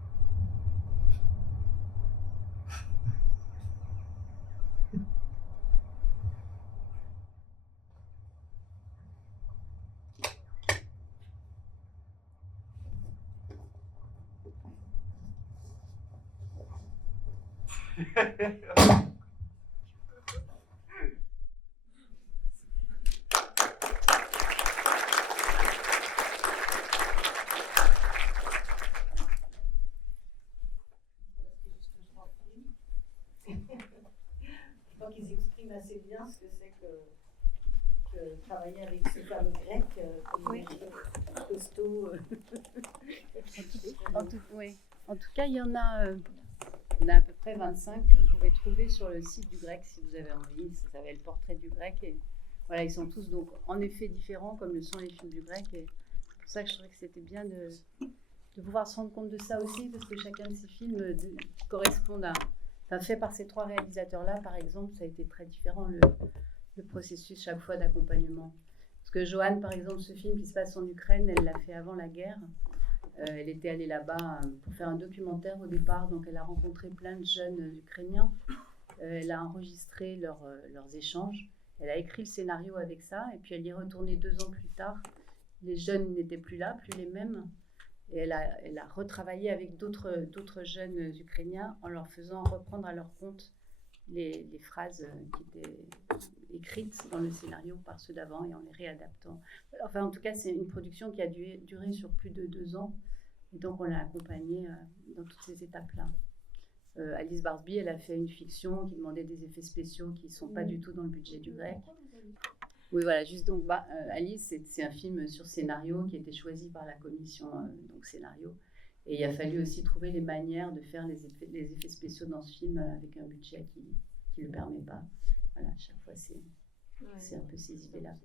Je crois qu'ils expriment assez bien ce que c'est que travailler avec ce fameux grec, Oui. costaud. En tout cas, il y en a à peu près 25 que vous pouvez trouver sur le site du grec si vous avez envie. Ça s'appelle Portrait du grec. Et voilà, ils sont tous donc en effet différents comme le sont les films du grec. Et c'est pour ça que je trouvais que c'était bien de pouvoir se rendre compte de ça aussi, parce que chacun de ces films correspondent à... Enfin, fait par ces 3 réalisateurs-là, par exemple, ça a été très différent le processus chaque fois d'accompagnement. Parce que Joanne, par exemple, ce film qui se passe en Ukraine, elle l'a fait avant la guerre. Elle était allée là-bas pour faire un documentaire au départ, donc elle a rencontré plein de jeunes Ukrainiens. Elle a enregistré leurs échanges. Elle a écrit le scénario avec ça, et puis elle y est retournée 2 ans plus tard. Les jeunes n'étaient plus là, plus les mêmes. Et elle a retravaillé avec d'autres jeunes Ukrainiens en leur faisant reprendre à leur compte les phrases qui étaient écrites dans le scénario par ceux d'avant et en les réadaptant. Enfin, en tout cas, c'est une production qui a duré sur plus de 2 ans. Et donc, on l'a accompagnée dans toutes ces étapes-là. Alice Barsby, elle a fait une fiction qui demandait des effets spéciaux qui ne sont pas du tout dans le budget du grec. Oui, voilà, juste donc, Alice, c'est un film sur scénario qui a été choisi par la commission donc scénario. Et il a fallu aussi trouver les manières de faire les effets spéciaux dans ce film avec un budget qui ne le permet pas. Voilà, à chaque fois, c'est un peu ces idées-là.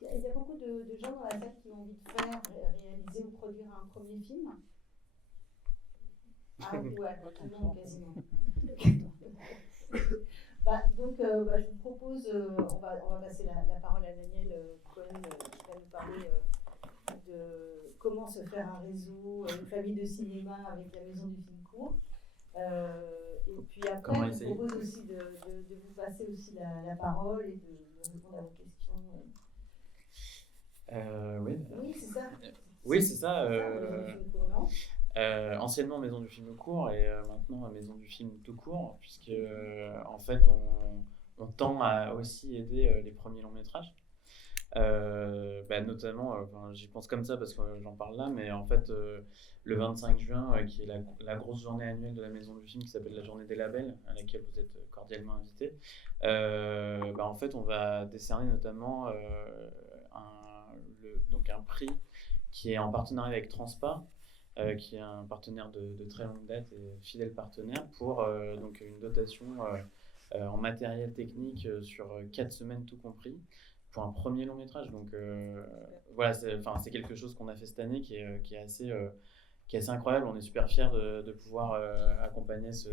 Il y a beaucoup de gens dans la salle qui ont envie de faire, réaliser ou produire un premier film. Ah ouais, non, quasiment. Donc, je vous propose, on va passer la parole à Daniel Cohen qui va nous parler de comment se faire un réseau, une famille de cinéma avec la Maison du Film Court. Et puis après, je vous propose aussi de vous passer aussi la parole et de répondre à vos questions. Oui. Oui, c'est ça. Oui, c'est ça. Maison du Film Court, non ? Anciennement Maison du Film Court et maintenant Maison du Film tout court, puisque en fait on tend à aussi aider les premiers longs métrages. Notamment, j'y pense comme ça parce que j'en parle là, mais en fait le 25 juin, qui est la grosse journée annuelle de la Maison du Film qui s'appelle la Journée des Labels, à laquelle vous êtes cordialement invités, en fait on va décerner notamment un prix qui est en partenariat avec Transpa, qui est un partenaire de très longue date et fidèle partenaire, pour donc une dotation en matériel technique sur 4 semaines tout compris, pour un premier long métrage. Donc voilà, c'est quelque chose qu'on a fait cette année qui est assez incroyable. On est super fiers de pouvoir accompagner ce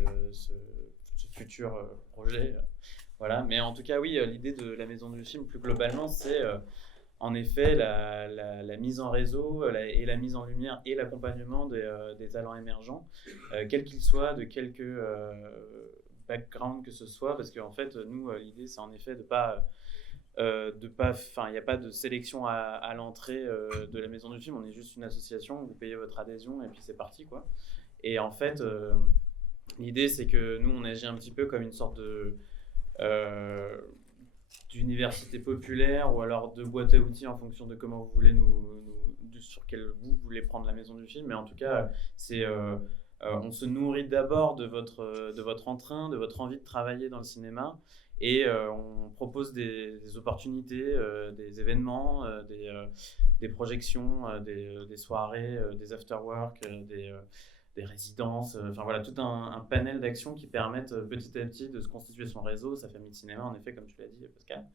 futur projet. Voilà. Mais en tout cas, oui, l'idée de la Maison du Film, plus globalement, c'est en effet la mise en réseau et la mise en lumière et l'accompagnement des talents émergents, quels qu'ils soient, de quelque background que ce soit, parce qu'en fait, nous, l'idée, c'est en effet de pas... il n'y a pas de sélection à l'entrée de la Maison du Film. On est juste une association, vous payez votre adhésion et puis c'est parti, quoi. Et en fait, l'idée, c'est que nous, on agit un petit peu comme une sorte d'université populaire ou alors de boîte à outils en fonction de comment vous voulez sur quel bout vous voulez prendre la Maison du Film. Mais en tout cas, on se nourrit d'abord de votre entrain, de votre envie de travailler dans le cinéma. Et on propose des opportunités, des événements, des projections, des soirées, des after-work, des résidences, voilà, tout un panel d'actions qui permettent petit à petit de se constituer son réseau, sa famille de cinéma, en effet, comme tu l'as dit, Pascal,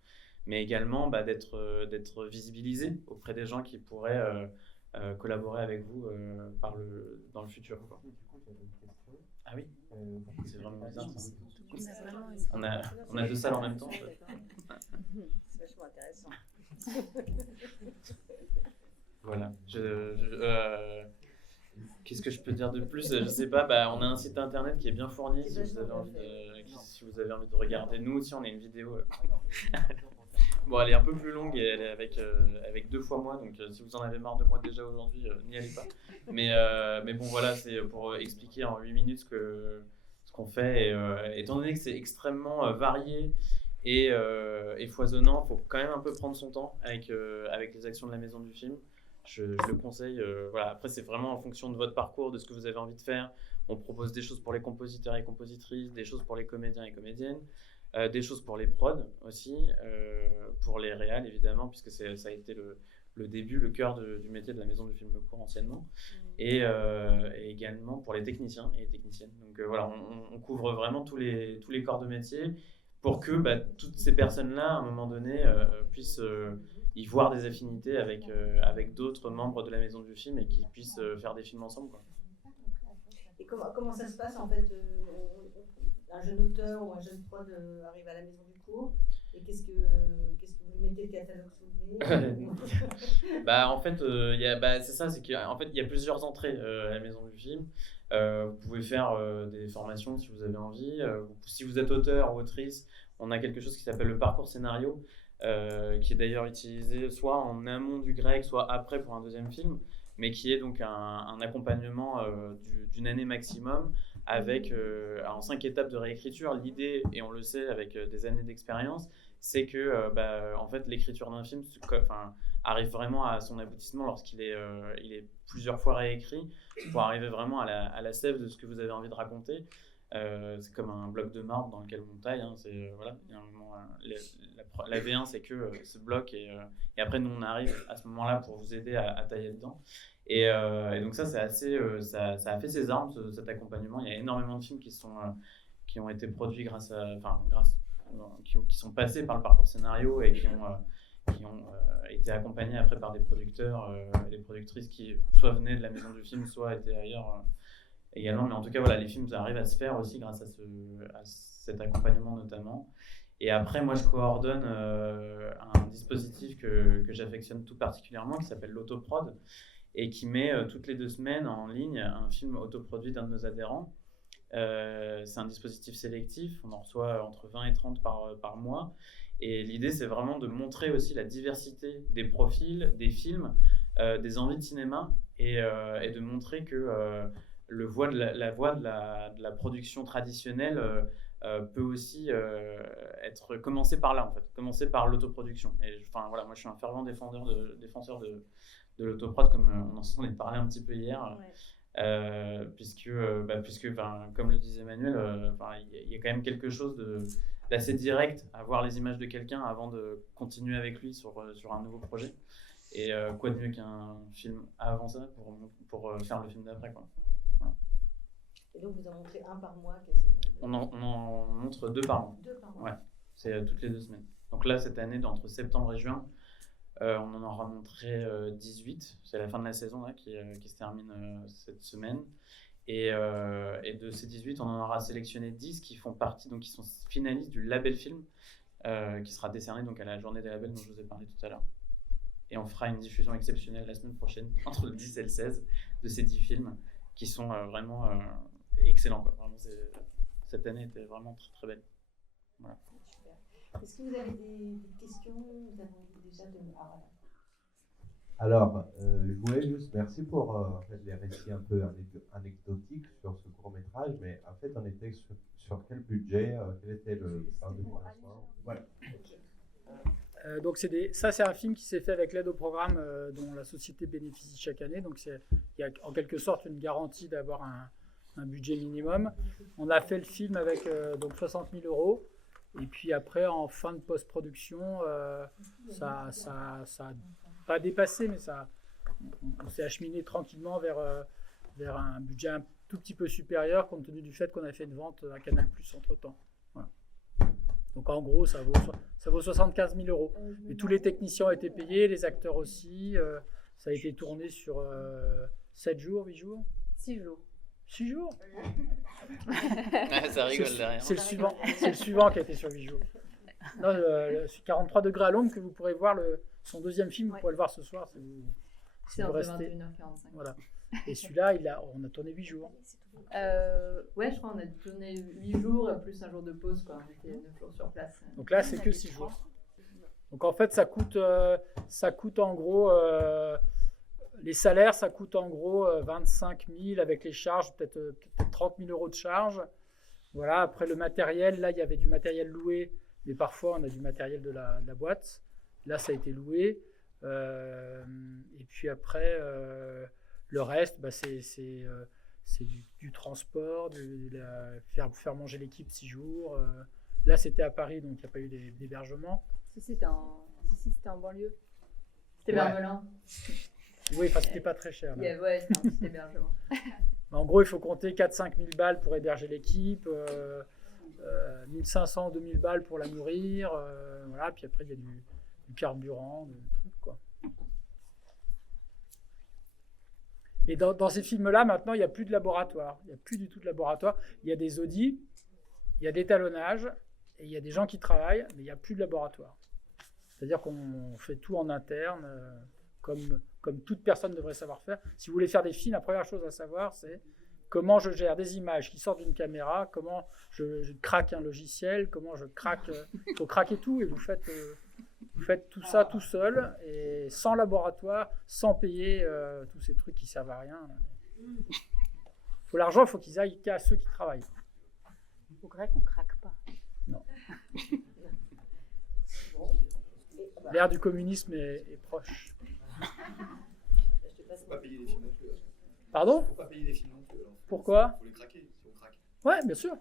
mais également d'être visibilisé auprès des gens qui pourraient collaborer avec vous dans le futur, quoi. Ah oui, c'est vraiment bizarre ça. On a 2 salles en même temps. En fait. C'est vachement intéressant. Voilà. Qu'est-ce que je peux dire de plus ? Je sais pas. On a un site internet qui est bien fourni si vous avez envie de regarder. Nous aussi, on a une vidéo. Bon, elle est un peu plus longue et elle est avec 2 fois moi, donc si vous en avez marre de moi déjà aujourd'hui, n'y allez pas. Mais bon, voilà, c'est pour expliquer en 8 minutes ce qu'on fait. Et étant donné que c'est extrêmement varié et foisonnant, il faut quand même un peu prendre son temps avec les actions de la Maison du Film. Je le conseille. Voilà. Après, c'est vraiment en fonction de votre parcours, de ce que vous avez envie de faire. On propose des choses pour les compositeurs et compositrices, des choses pour les comédiens et comédiennes. des choses pour les prods aussi, pour les réals évidemment, puisque ça a été le début, le cœur du métier de la maison du film court anciennement, et également pour les techniciens et les techniciennes. Donc voilà, on couvre vraiment tous les corps de métier pour que toutes ces personnes-là, à un moment donné, puissent y voir des affinités avec d'autres membres de la maison du film et qu'ils puissent faire des films ensemble, quoi. Et comment ça se passe en fait un jeune auteur ou un jeune prod arrive à la maison du cours et qu'est-ce que vous lui mettez de catalogue sous le nez? En fait, c'est ça, c'est qu'en fait, il y a plusieurs entrées à la maison du film. Vous pouvez faire des formations si vous avez envie. Si vous êtes auteur ou autrice, on a quelque chose qui s'appelle le parcours scénario, qui est d'ailleurs utilisé soit en amont du grec, soit après pour un deuxième film, mais qui est donc un accompagnement d'une année maximum avec en 5 étapes de réécriture. L'idée, et on le sait avec des années d'expérience, c'est que en fait, l'écriture d'un film arrive vraiment à son aboutissement lorsqu'il est plusieurs fois réécrit pour arriver vraiment à la sève de ce que vous avez envie de raconter. C'est comme un bloc de marbre dans lequel on taille, hein, voilà, il y a un moment, la V1 c'est que ce bloc et après nous on arrive à ce moment là pour vous aider à tailler dedans et donc ça c'est assez ça a fait ses armes cet accompagnement. Il y a énormément de films qui ont été produits qui sont passés par le parcours scénario et qui ont été accompagnés après par des producteurs et des productrices qui soit venaient de la maison du film soit étaient ailleurs également, mais en tout cas voilà, les films arrivent à se faire aussi grâce à cet accompagnement notamment. Et après moi je coordonne un dispositif que j'affectionne tout particulièrement qui s'appelle l'autoprod et qui met toutes les 2 semaines en ligne un film autoproduit d'un de nos adhérents. C'est un dispositif sélectif, on en reçoit entre 20 et 30 par mois, et l'idée c'est vraiment de montrer aussi la diversité des profils, des films, des envies de cinéma et de montrer que la voie de la production traditionnelle peut aussi être commencée par là en fait, commencer par l'autoproduction. Et voilà, moi je suis un fervent défenseur de l'autoprod, comme on en est parlé un petit peu hier. Ouais. Puisque comme le disait Emmanuel, il y a quand même quelque chose d'assez direct à voir les images de quelqu'un avant de continuer avec lui sur un nouveau projet. Et quoi de mieux qu'un film avant ça pour faire le film d'après, quoi. Voilà. Et donc vous en montrez un par mois quasiment? On en montre 2 par mois. 2 par mois. Ouais, c'est toutes les 2 semaines. Donc là, cette année, entre septembre et juin, on en aura montré 18. C'est la fin de la saison là, qui se termine cette semaine. Et de ces 18, on en aura sélectionné 10 qui font partie, donc qui sont finalistes du label film, qui sera décerné donc à la journée des labels dont je vous ai parlé tout à l'heure. Et on fera une diffusion exceptionnelle la semaine prochaine, entre le 10 et le 16, de ces 10 films qui sont vraiment excellents, quoi. Vraiment, cette année était vraiment très très belle. Voilà. Super. Est-ce que vous avez des questions? Nous avons déjà de... Alors, je voulais juste, merci pour en fait, les récits un peu anecdotiques sur ce court-métrage, mais en fait, on était sur quel budget, quel était le plan de financement? Voilà. Donc ça c'est un film qui s'est fait avec l'aide au programme dont la société bénéficie chaque année. Donc il y a en quelque sorte une garantie d'avoir un budget minimum. On a fait le film avec donc 60 000 €. Et puis après, en fin de post-production, ça a pas dépassé, mais on s'est acheminé tranquillement vers un budget un tout petit peu supérieur, compte tenu du fait qu'on a fait une vente à Canal+ entre-temps. Voilà. Donc en gros, ça vaut 75 000 €. Et tous les techniciens ont été payés, les acteurs aussi. Ça a été tourné sur 7 jours, 8 jours 6 jours. 6 jours. Ça rigole derrière. C'est le suivant qui a été sur 8 jours. Non, 43 degrés à l'ombre que vous pourrez voir son deuxième film, vous pourrez le voir ce soir. C'est entre 21h45. Voilà. Et celui-là, on a tourné 8 jours. Ouais, je crois qu'on a tourné 8 jours plus un jour de pause, quoi. On était 9 jours sur place. Donc là, c'est que 6 jours. Donc en fait, ça coûte en gros... les salaires, ça coûte en gros 25 000 avec les charges, peut-être 30 000 € de charges. Voilà, après le matériel, là, il y avait du matériel loué, mais parfois, on a du matériel de la boîte. Là, ça a été loué. Et puis après, le reste, c'est du transport, faire manger l'équipe 6 jours, Là, c'était à Paris, donc il n'y a pas eu d'hébergement. Si, c'était en banlieue. C'était Ouais. Vermelin. Oui, enfin, c'était pas très cher. là. Ouais, c'était un petit hébergement. Mais en gros, il faut compter 4-5 000 balles pour héberger l'équipe, 1500, 2000 balles pour la nourrir, voilà. Puis après, il y a du carburant, des trucs, quoi. Et dans ces films-là, maintenant, il n'y a plus de laboratoire. Il n'y a plus du tout de laboratoire. Il y a des audits, il y a des talonnages, et il y a des gens qui travaillent, mais il n'y a plus de laboratoire. C'est-à-dire qu'on fait tout en interne, comme toute personne devrait savoir faire. Si vous voulez faire des films, la première chose à savoir, c'est comment je gère des images qui sortent d'une caméra, comment je craque un logiciel, comment je craque... Il faut craquer tout, et vous faites tout ça tout seul, et sans laboratoire, sans payer tous ces trucs qui servent à rien. Faut l'argent, il faut qu'ils aillent qu'à ceux qui travaillent. Au grec, on craque pas. Non. L'ère du communisme est proche. Faut pas payer les films non plus. Pardon ? Faut pas payer les films non plus. Alors. Pourquoi ? Faut les craquer, si on craque. Ouais, bien sûr.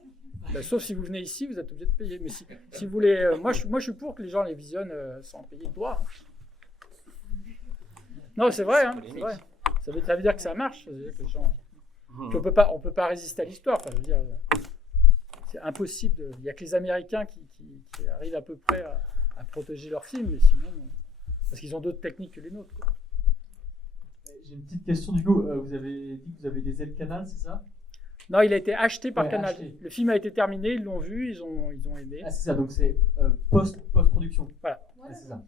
Ben, sauf si vous venez ici, vous êtes obligé de payer. Mais si vous voulez, moi je suis pour que les gens les visionnent sans payer de droit. Non, c'est vrai, hein, c'est vrai. Ça veut dire que ça marche. Ça veut dire que les gens... Puis on peut pas résister à l'histoire. Enfin, je veux dire, c'est impossible. Il n'y a que les Américains qui arrivent à peu près à protéger leurs films, mais sinon, parce qu'ils ont d'autres techniques que les nôtres, quoi. J'ai une petite question du coup. Vous avez dit que vous avez des ailes Canal, c'est ça? Non, il a été acheté par Ouais, Canal. acheté. Le film a été terminé, ils l'ont vu, ils ont aimé. Ah, c'est ça, donc c'est post-production. Voilà. Ah, c'est ça.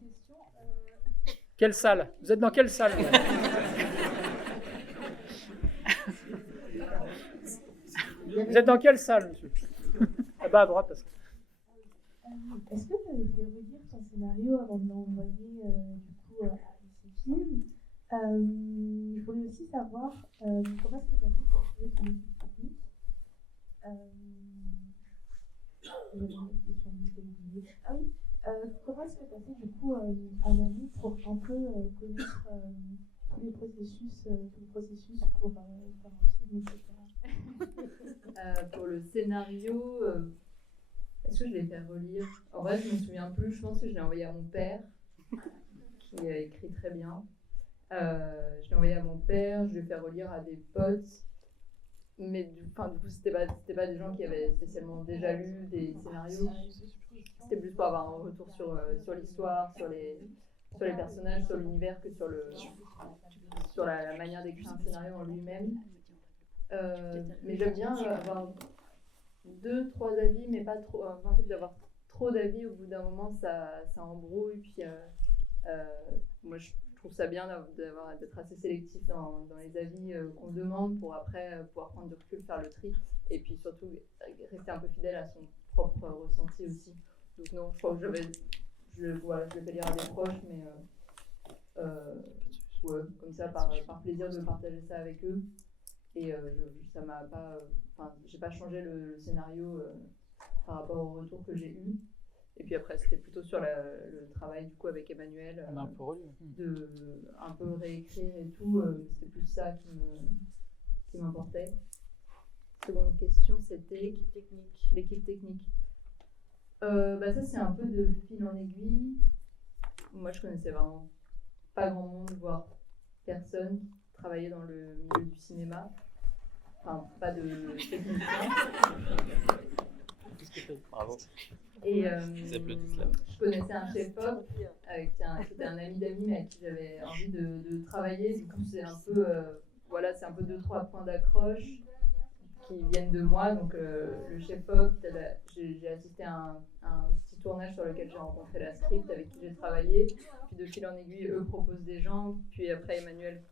Quelle salle? Vous êtes dans quelle salle? Vous êtes dans quelle salle, monsieur? Là-bas à droite. Parce que... Est-ce que tu avais fait relire ton scénario avant de l'envoyer à ces films? Je voulais aussi savoir comment est-ce que tu as fait pour trouver ton équipe technique. J'avais une question oubliée. Ah oui, comment est-ce que tu as fait du coup un ami pour un peu connaître tous les processus pour faire un film, etc. Pour le scénario, est-ce que je l'ai fait relire? En vrai, je me souviens plus. Je pense que je l'ai envoyé à mon père, qui a écrit très bien. Je l'ai envoyé à mon père, je l'ai fait relire à des potes. Mais du coup, c'était pas des gens qui avaient spécialement déjà lu des scénarios. C'était plus pour avoir un retour sur l'histoire, sur les personnages, sur l'univers, que sur la manière d'écrire un scénario en lui-même. Mais j'aime bien avoir 2-3 avis, mais pas trop. En fait, d'avoir trop d'avis, au bout d'un moment, ça embrouille. Puis moi, je trouve ça bien d'être assez sélectif dans les avis qu'on demande pour après pouvoir prendre du recul, faire le tri. Et puis surtout, rester un peu fidèle à son propre ressenti aussi. Donc, non, je crois que je l'ai fait lire à des proches, mais ouais, comme ça, par plaisir de partager ça avec eux. Et ça m'a pas. J'ai pas changé le scénario par rapport au retour que j'ai eu. Et puis après, c'était plutôt sur le travail du coup avec Emmanuel, de un peu réécrire et tout. C'était plus ça qui m'importait. Seconde question, c'était l'équipe technique. Ça, c'est un peu de fil en aiguille. Moi, je connaissais vraiment pas grand monde, voire personne qui travaillait dans le milieu du cinéma. Enfin, pas de technicien. Bravo. Et Ils applaudissent là. je connaissais un chef-op qui était un ami d'amis, mais avec qui j'avais envie de travailler. Du coup, c'est un peu, c'est un peu 2-3 points d'accroche qui viennent de moi. Donc, le chef-op, j'ai assisté à un petit tournage sur lequel j'ai rencontré la script avec qui j'ai travaillé. Puis de fil en aiguille, eux proposent des gens. Puis après, Emmanuel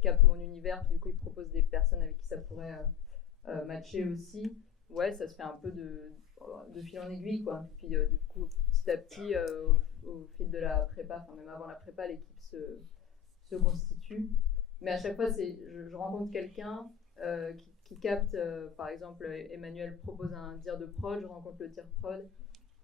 capte mon univers. Puis du coup, il propose des personnes avec qui ça pourrait matcher aussi. Ouais, ça se fait un peu de fil en aiguille, quoi. Puis du coup, petit à petit, au fil de la prépa, enfin même avant la prépa, l'équipe se constitue. Mais à chaque fois, je rencontre quelqu'un qui capte, par exemple, Emmanuel propose un tir de prod, je rencontre le tir prod,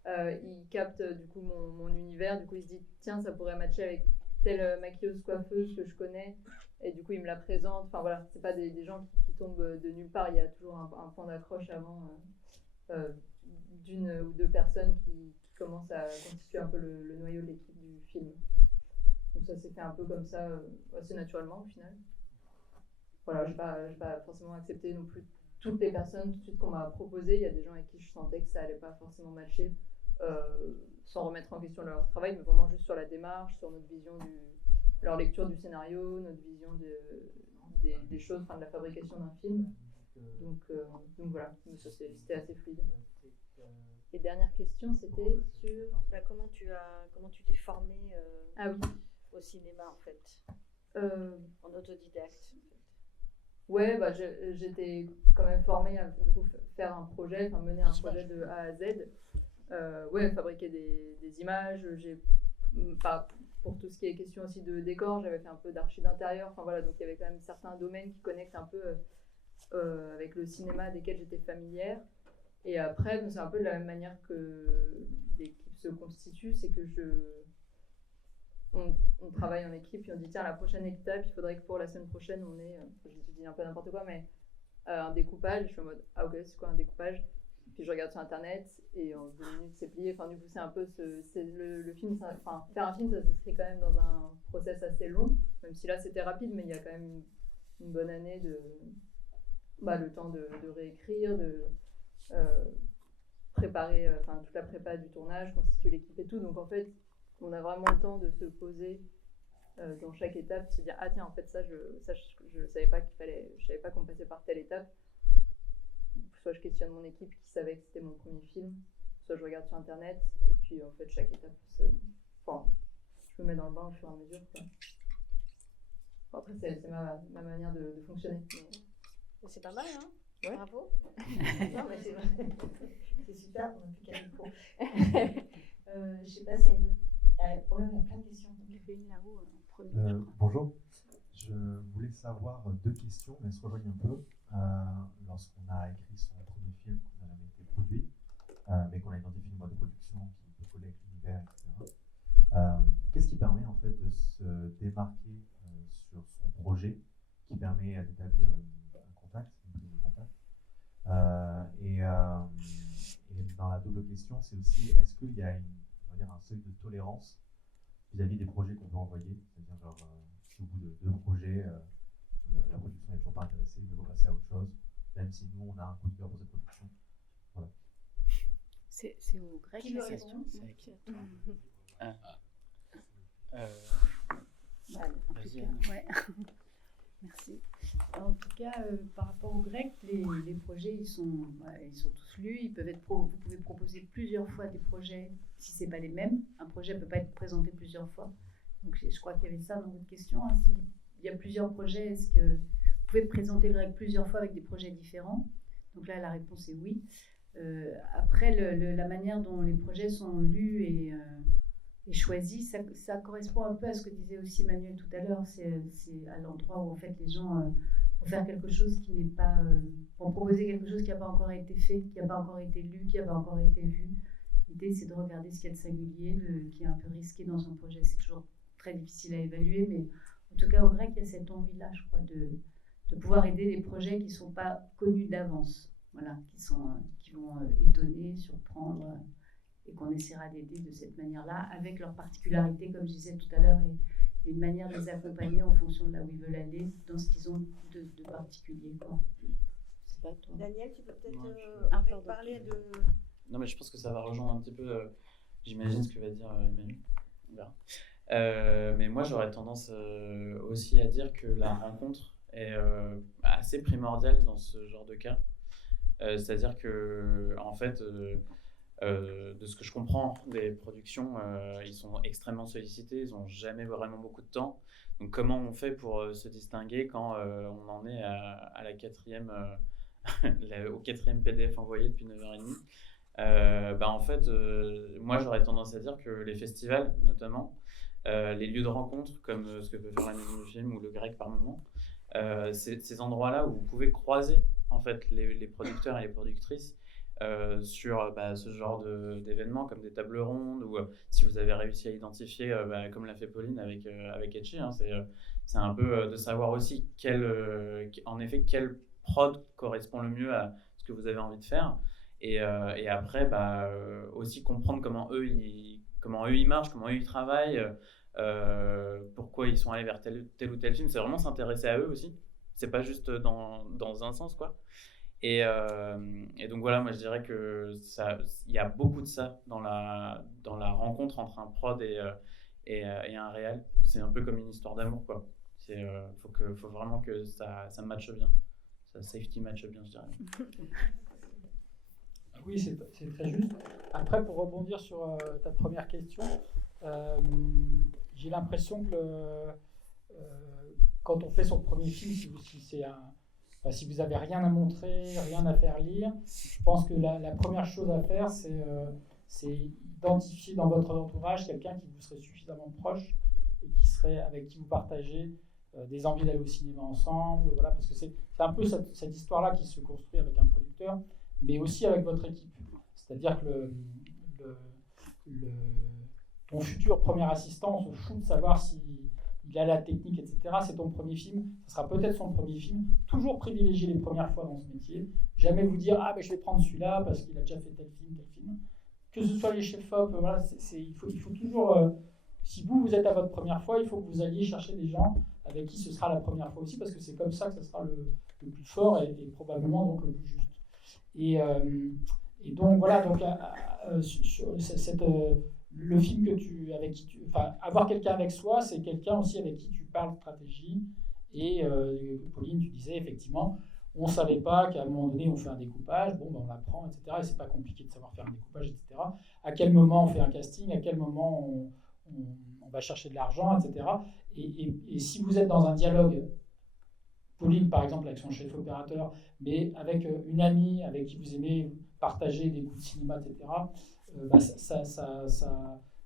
il capte du coup mon univers, du coup il se dit tiens, ça pourrait matcher avec telle maquilleuse coiffeuse que je connais, et du coup il me la présente. Enfin voilà, c'est pas des gens qui tombent de nulle part, il y a toujours un point d'accroche avant d'une ou deux personnes qui commencent à constituer un peu le noyau de l'équipe du film. Donc ça s'est fait un peu comme ça, assez naturellement au final. Voilà, je n'ai pas forcément accepté non plus toutes les personnes tout de suite qu'on m'a proposées. Il y a des gens avec qui je sentais que ça allait pas forcément matcher, sans remettre en question leur travail, mais vraiment juste sur la démarche, sur notre vision leur lecture du scénario, notre vision des choses, enfin de la fabrication d'un film. Donc voilà, mais ça c'était assez fluide. Et dernière question, c'était sur comment tu t'es formée ah oui. au cinéma en fait, en autodidacte. Ouais, j'étais quand même formée à du coup faire un projet, mener un projet de A à Z. Fabriquer des images. Pour tout ce qui est question aussi de décor, j'avais fait un peu d'archi d'intérieur. Enfin voilà, donc il y avait quand même certains domaines qui connectent un peu avec le cinéma desquels j'étais familière. Et après, c'est un peu de la même manière que l'équipe se constitue, c'est que on travaille en équipe et on dit tiens, la prochaine étape, il faudrait que pour la semaine prochaine on ait, je dis un peu n'importe quoi, mais un découpage. Je suis en mode ah ok, c'est quoi un découpage? Puis je regarde sur internet et en 2 minutes c'est plié. Enfin du coup c'est un peu le film, faire un film ça s'inscrit quand même dans un process assez long, même si là c'était rapide, mais il y a quand même une bonne année de le temps de réécrire, de préparer toute la prépa du tournage, constituer l'équipe et tout. Donc en fait on a vraiment le temps de se poser dans chaque étape, de se dire ah tiens en fait ça je savais pas je savais pas qu'on passait par telle étape. Soit je questionne mon équipe qui savait que c'était mon premier film, soit je regarde sur internet et puis en fait chaque étape je me mets dans le bain au fur et à mesure quoi. Bon, après c'est ma manière de fonctionner. Mais c'est pas mal hein. Ouais. Bravo. Non mais c'est vrai. C'est super, on n'a plus qu'à micro. Je sais pas s'il y a une... il y a plein de questions. Il y avait une là-haut en premier. Bonjour. Je voulais savoir 2 questions, mais elles se rejoignent un peu. Lorsqu'on a écrit son premier film, qu'on n'a jamais été produit, mais qu'on a identifié le mode de production qui peut coller avec l'univers, etc. Qu'est-ce qui permet en fait de se démarquer sur son projet, qui permet d'établir un contact, une prise de contact et dans la double question, c'est aussi est-ce qu'il y a un seuil de tolérance vis-à-vis des projets qu'on peut envoyer, c'est-à-dire genre si au bout de 2 projets la production n'est toujours pas intéressée, il veut passer à autre chose, même si nous on a un coup de cœur pour cette production. Voilà. C'est au grec la question. Merci. En tout cas, par rapport au grec, les projets ils sont tous lus. Vous pouvez proposer plusieurs fois des projets si c'est pas les mêmes. Un projet ne peut pas être présenté plusieurs fois. Donc je crois qu'il y avait ça dans votre question. Hein. S'il y a plusieurs projets, est-ce que vous pouvez présenter le grec plusieurs fois avec des projets différents? Donc là, la réponse est oui. Après, la manière dont les projets sont lus et choisis, ça correspond un peu à ce que disait aussi Manuel tout à l'heure. C'est à l'endroit où en fait les gens vont faire quelque chose qui n'est pas, vont proposer quelque chose qui n'a pas encore été fait, qui n'a pas encore été lu, qui n'a pas encore été vu. L'idée, c'est de regarder ce qu'il y a de singulier, qui est un peu risqué dans un projet. C'est toujours très difficile à évaluer, mais en tout cas au grec, il y a cette envie-là, je crois, de pouvoir aider des projets qui ne sont pas connus d'avance, voilà, qui vont étonner, surprendre, et qu'on essaiera d'aider de cette manière-là, avec leurs particularités, comme je disais tout à l'heure, et une manière de les accompagner en fonction de là où ils veulent aller, dans ce qu'ils ont de particulier. Quoi. Je sais pas, toi. Daniel, tu peux peut-être parler de... Non, mais je pense que ça va rejoindre un petit peu, j'imagine, ce que va dire Emmanuel. On verra. Mais moi, j'aurais tendance aussi à dire que la rencontre est assez primordiale dans ce genre de cas. C'est-à-dire que, en fait, de ce que je comprends des productions, ils sont extrêmement sollicités, ils n'ont jamais vraiment beaucoup de temps. Donc, comment on fait pour se distinguer quand on en est à la 4e, au 4e PDF envoyé depuis 9h30? En fait, moi, j'aurais tendance à dire que les festivals, notamment, les lieux de rencontre, comme ce que peut faire la Maison du Film ou le Grec par moment, ces endroits-là où vous pouvez croiser en fait les producteurs et les productrices sur ce genre d'événements comme des tables rondes ou si vous avez réussi à identifier, comme l'a fait Pauline avec Etchi, hein, c'est un peu de savoir aussi en effet quelle prod correspond le mieux à ce que vous avez envie de faire Et après, aussi comprendre comment eux ils marchent, comment eux ils travaillent, pourquoi ils sont allés vers tel ou tel film. C'est vraiment s'intéresser à eux aussi. C'est pas juste dans un sens, quoi. Et donc voilà, moi je dirais que il y a beaucoup de ça dans la rencontre entre un prod et un réel. C'est un peu comme une histoire d'amour, quoi. Faut vraiment que ça matche bien, ça safety matche bien, je dirais. Oui, c'est très juste. Après, pour rebondir sur ta première question, j'ai l'impression que quand on fait son premier film, si vous n'avez rien à montrer, rien à faire lire, je pense que la première chose à faire, c'est identifier dans votre entourage quelqu'un qui vous serait suffisamment proche et avec qui vous partagez des envies d'aller au cinéma ensemble. Voilà, parce que c'est un peu cette histoire-là qui se construit avec un producteur, mais aussi avec votre équipe. C'est-à-dire que ton futur premier assistant, on se fout de savoir s'il a la technique, etc. C'est ton premier film, ce sera peut-être son premier film. Toujours privilégier les premières fois dans ce métier. Jamais vous dire « Ah, je vais prendre celui-là parce qu'il a déjà fait tel film, tel film ». Que ce soit les chefs-op, voilà, il faut toujours... si vous êtes à votre première fois, il faut que vous alliez chercher des gens avec qui ce sera la première fois aussi, parce que c'est comme ça que ce sera le plus fort et probablement donc le plus juste. Et donc voilà, le film avoir quelqu'un avec soi, c'est quelqu'un aussi avec qui tu parles stratégie. Et Pauline, tu disais effectivement, on ne savait pas qu'à un moment donné on fait un découpage, on l'apprend, etc. Et c'est pas compliqué de savoir faire un découpage, etc. À quel moment on fait un casting, à quel moment on va chercher de l'argent, etc. Et si vous êtes dans un dialogue, Pauline par exemple avec son chef opérateur, mais avec une amie avec qui vous aimez partager des coups de cinéma, etc.,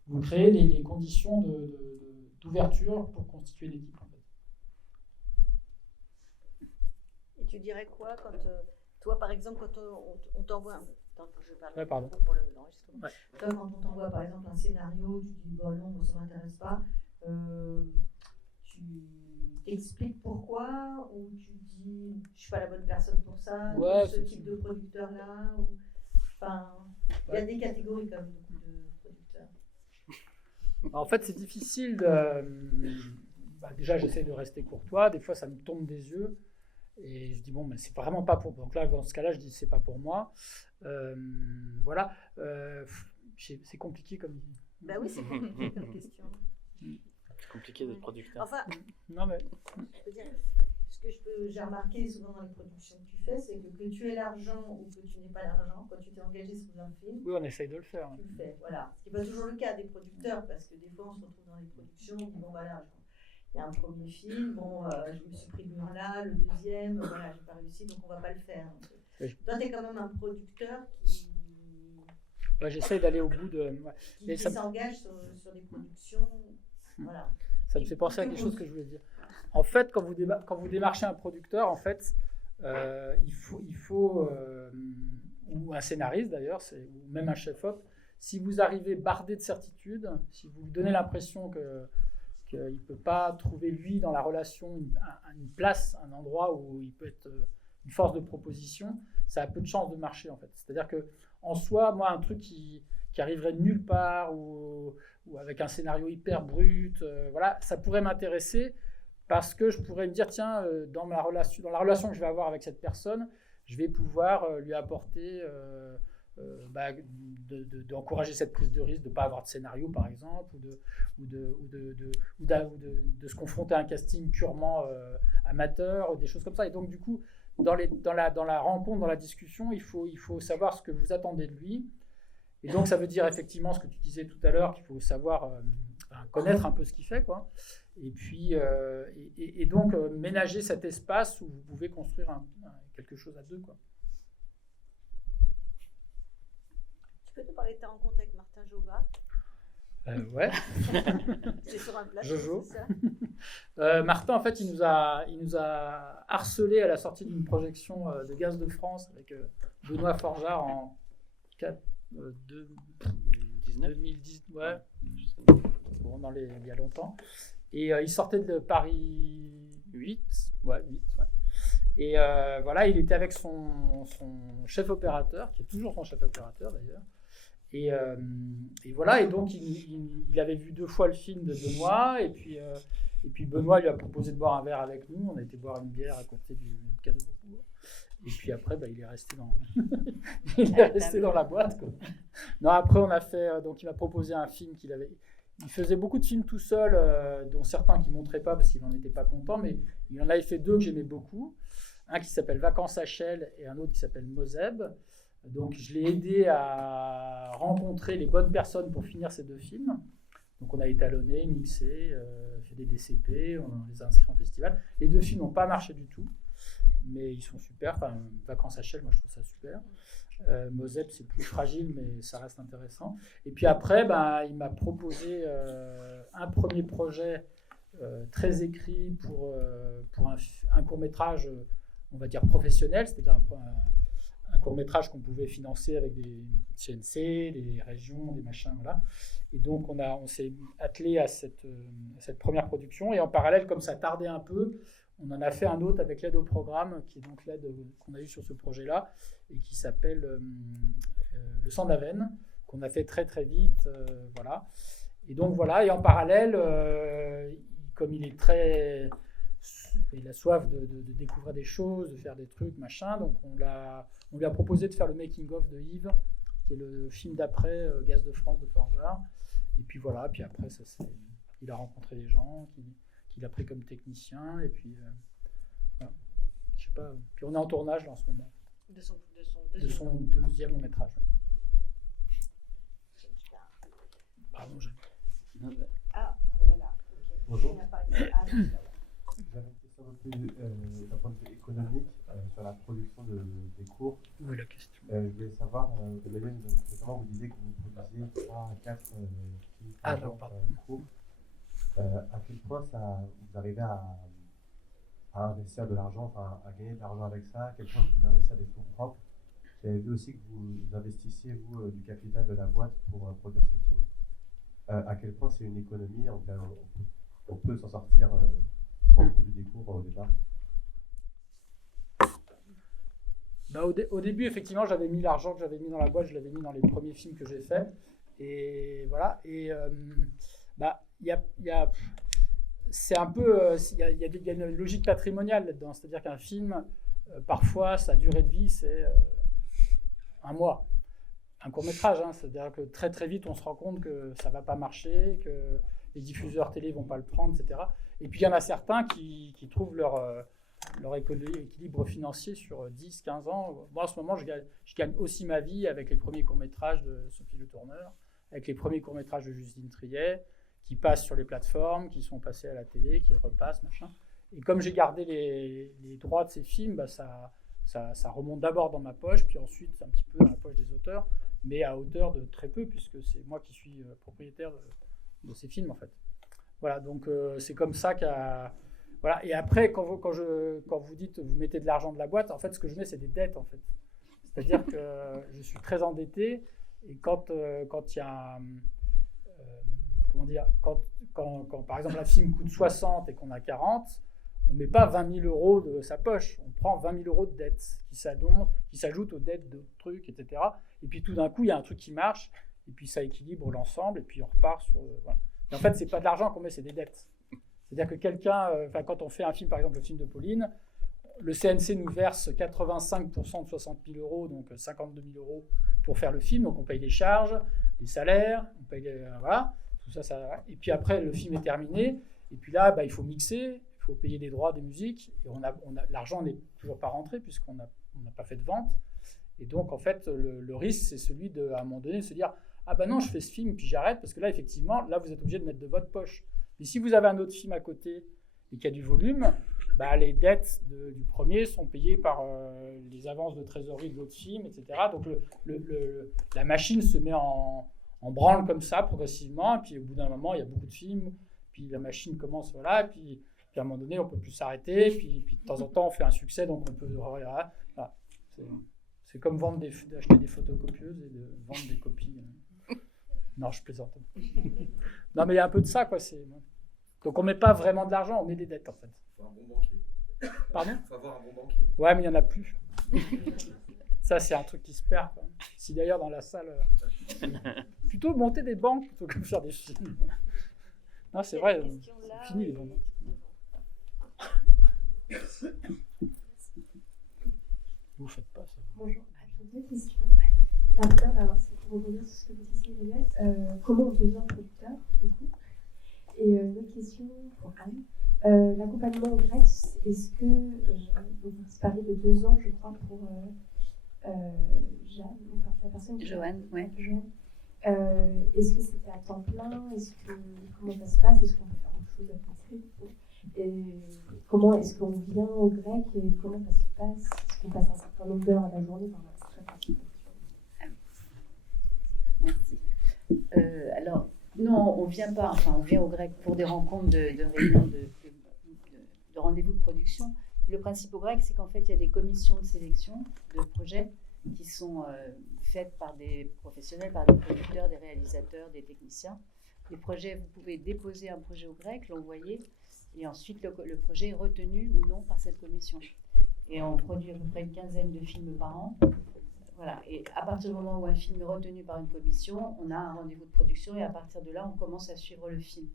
vous créez les conditions d'ouverture pour constituer l'équipe. En fait. Et tu dirais quoi quand toi par exemple quand on t'envoie je parle pardon. Pour l'enregistrement. Ouais. Toi, quand on t'envoie par exemple un scénario, tu dis bon non, ça m'intéresse pas, tu t'expliques pourquoi, ou tu dis je suis pas la bonne personne pour ça, ouais, ce type de producteur là, enfin il y a des catégories quand même de producteurs. En fait c'est difficile déjà j'essaie de rester courtois, des fois ça me tombe des yeux et je dis bon mais c'est vraiment pas pour, donc là dans ce cas-là je dis c'est pas pour moi. Voilà, c'est compliqué comme. Bah oui, c'est compliqué comme question. C'est compliqué d'être producteur. Enfin, non mais. Je peux dire, j'ai remarqué souvent dans les productions que tu fais, c'est que tu aies l'argent ou que tu n'aies pas l'argent, quand tu t'es engagé sur un film. Oui, on essaye de le faire. Tu le fais, voilà. Ce qui n'est pas toujours le cas des producteurs, parce que des fois on se retrouve dans les productions, on dit bon voilà, il y a un premier film, je me suis pris le mur là, le deuxième, voilà, j'ai pas réussi, donc on va pas le faire. Donc, toi, tu es quand même un producteur qui. Ouais, j'essaie d'aller au bout de. Qui s'engage sur des productions. Voilà. Ça me fait penser à quelque chose que je voulais dire. En fait, quand vous démarchez un producteur, en fait, il faut ou un scénariste d'ailleurs, ou même un chef-op, si vous arrivez bardé de certitude, si vous lui donnez l'impression qu'il ne peut pas trouver lui dans la relation une place, un endroit où il peut être une force de proposition, ça a peu de chances de marcher en fait. C'est-à-dire que en soi, moi, un truc qui arriverait de nulle part ou avec un scénario hyper brut, voilà, ça pourrait m'intéresser parce que je pourrais me dire tiens, dans la relation que je vais avoir avec cette personne, je vais pouvoir lui apporter d'encourager cette prise de risque, de ne pas avoir de scénario par exemple, ou de se confronter à un casting purement amateur, des choses comme ça. Et donc du coup, dans la rencontre, dans la discussion, il faut savoir ce que vous attendez de lui. Et donc ça veut dire effectivement ce que tu disais tout à l'heure, qu'il faut savoir connaître un peu ce qu'il fait, quoi. Et puis et donc ménager cet espace où vous pouvez construire quelque chose à deux, quoi. Tu peux nous parler de ta rencontre avec Martin Jova? Ouais. C'est sur un plateau, Jojo. c'est ça? Martin, en fait, il nous a harcelé à la sortie d'une projection de Gaz de France avec Benoît Forjard en 2010, ouais. Bon, il y a longtemps. Et il sortait de Paris 8, ouais, 8, ouais. Et voilà, il était avec son chef opérateur, qui est toujours son chef opérateur d'ailleurs. Et voilà, et donc il avait vu 2 fois le film de Benoît, et puis Benoît lui a proposé de boire un verre avec nous. On a été boire une bière à côté du Quai de Beaubourg. Et puis après, il est resté dans la boîte, quoi. Non, après on a fait, donc il m'a proposé un film il faisait beaucoup de films tout seul, dont certains qu'il ne montrait pas parce qu'il n'en était pas content, mais il en avait fait 2 que j'aimais beaucoup. Un qui s'appelle Vacances à Chelles et un autre qui s'appelle Moseb. Donc je l'ai aidé à rencontrer les bonnes personnes pour finir ces 2 films. Donc on a étalonné, mixé, fait des DCP, on les a inscrits en festival. Les 2 films n'ont pas marché du tout, mais ils sont super. Enfin, Vacances à Chelles, moi je trouve ça super. Moseb, c'est plus fragile, mais ça reste intéressant. Et puis après, il m'a proposé un premier projet très écrit pour un court-métrage, on va dire professionnel, c'est-à-dire un court-métrage qu'on pouvait financer avec des CNC, des régions, des machins, voilà. Et donc on s'est attelé à cette première production, et en parallèle, comme ça tardait un peu, on en a fait un autre avec l'aide au programme, qui est donc l'aide qu'on a eue sur ce projet-là, et qui s'appelle Le sang de la veine, qu'on a fait très très vite, voilà. Et donc voilà, et en parallèle, comme il a soif de découvrir des choses, de faire des trucs, machin, donc on lui a proposé de faire le making-of de Yves, qui est le film d'après Gaz de France de Forgeard. Et puis voilà, puis après, il a rencontré des gens qu'il a pris comme technicien, et puis voilà. Je sais pas, puis on est en tournage là, en ce moment. De son deuxième long métrage. Pardon, Ah, voilà. Okay. Bonjour. J'avais une question un peu plus d'un point de vue économique sur la production des cours. Oui, la question. Je voulais savoir, notamment vous disiez que vous produisiez 3 à 4 films par cours. À quel point vous arrivez à investir de l'argent, enfin à gagner de l'argent avec ça, à quel point vous investissez des fonds propres. J'avais vu aussi que vous investissiez, vous, du capital de la boîte pour produire ces films. À quel point c'est une économie, on peut s'en sortir quand on produit des cours au départ. Au début, effectivement, j'avais mis l'argent que j'avais mis dans la boîte, je l'avais mis dans les premiers films que j'ai faits. Et voilà. Et c'est un peu, il y a une logique patrimoniale là-dedans. C'est-à-dire qu'un film, parfois, sa durée de vie, c'est 1 mois. Un court-métrage, hein, c'est-à-dire que très très vite, on se rend compte que ça ne va pas marcher, que les diffuseurs télé ne vont pas le prendre, etc. Et puis, il y en a certains qui trouvent leur équilibre financier sur 10, 15 ans. Moi, en ce moment, je gagne aussi ma vie avec les premiers courts-métrages de Sophie Le Tourneur, avec les premiers courts-métrages de Justine Triet, qui passent sur les plateformes, qui sont passés à la télé, qui repassent, machin. Et comme j'ai gardé les droits de ces films, ça remonte d'abord dans ma poche, puis ensuite un petit peu dans la poche des auteurs, mais à hauteur de très peu, puisque c'est moi qui suis propriétaire de ces films, en fait. Voilà, donc c'est comme ça voilà. Et après, quand vous dites vous mettez de l'argent de la boîte, en fait, ce que je mets, c'est des dettes, en fait. C'est-à-dire que je suis très endetté, et quand il y a comment dire, quand par exemple un film coûte 60 et qu'on a 40, on ne met pas 20 000 euros de sa poche, on prend 20 000 euros de dettes qui s'ajoutent aux dettes d'autres trucs, etc. Et puis tout d'un coup, il y a un truc qui marche, et puis ça équilibre l'ensemble, et puis on repart sur... voilà. Et en fait, ce n'est pas de l'argent qu'on met, c'est des dettes. C'est-à-dire que quelqu'un, quand on fait un film, par exemple le film de Pauline, le CNC nous verse 85% de 60 000 euros, donc 52 000 euros pour faire le film, donc on paye les charges, les salaires, on paye voilà, tout ça, et puis après le film est terminé, et puis là, il faut mixer, il faut payer des droits des musiques, et l'argent n'est toujours pas rentré puisqu'on n'a pas fait de vente, et donc en fait le risque c'est celui de, à un moment donné, de se dire ah ben non, je fais ce film puis j'arrête, parce que là effectivement, là vous êtes obligé de mettre de votre poche. Mais si vous avez un autre film à côté et qu'il y a du volume, les dettes du premier sont payées par les avances de trésorerie de l'autre film, etc. Donc la machine se met en branle comme ça progressivement, et puis au bout d'un moment, il y a beaucoup de films, puis la machine commence, voilà, puis à un moment donné, on ne peut plus s'arrêter, puis de temps en temps, on fait un succès, donc on peut... Voilà. C'est comme acheter des photocopieuses et de vendre des copies. Non, je plaisante. Non, mais il y a un peu de ça, quoi. Donc on ne met pas vraiment de l'argent, on met des dettes, en fait. C'est un bon banquier. Pardon? Il faut avoir un bon banquier. Ouais, mais il n'y en a plus. Ça, c'est un truc qui se perd, quoi. Si d'ailleurs dans la salle, plutôt monter des banques plutôt que de faire des films. Non, c'est vrai, c'est fini les banques. Vous faites pas ça. Bonjour, j'ai deux questions. La première, alors c'est pour rebondir sur ce que vous disiez, Emmanuel, comment on devient producteur, du coup. Et une autre question pour Anne. L'accompagnement au grec, est-ce que, vous parlez de 2 ans, je crois, pour Jeanne, enfin, la personne Joanne, ouais. Joanne. Est-ce que c'était à temps plein? Comment ça se passe? Est-ce qu'on peut faire autre chose à côté? Et comment est-ce qu'on vient au grec et comment ça se passe? Est-ce qu'on passe un certain nombre d'heures à la journée? Enfin, c'est très facile. Merci. Alors, non, on vient pas, enfin, on vient au grec pour des rencontres de réunions de rendez-vous de production. Le principe au grec, c'est qu'en fait, il y a des commissions de sélection de projets qui sont faites par des professionnels, par des producteurs, des réalisateurs, des techniciens. Les projets, vous pouvez déposer un projet au grec, l'envoyer, et ensuite le projet est retenu ou non par cette commission. Et on produit à peu près une quinzaine de films par an. Voilà. Et à partir du moment où un film est retenu par une commission, on a un rendez-vous de production et à partir de là, on commence à suivre le film.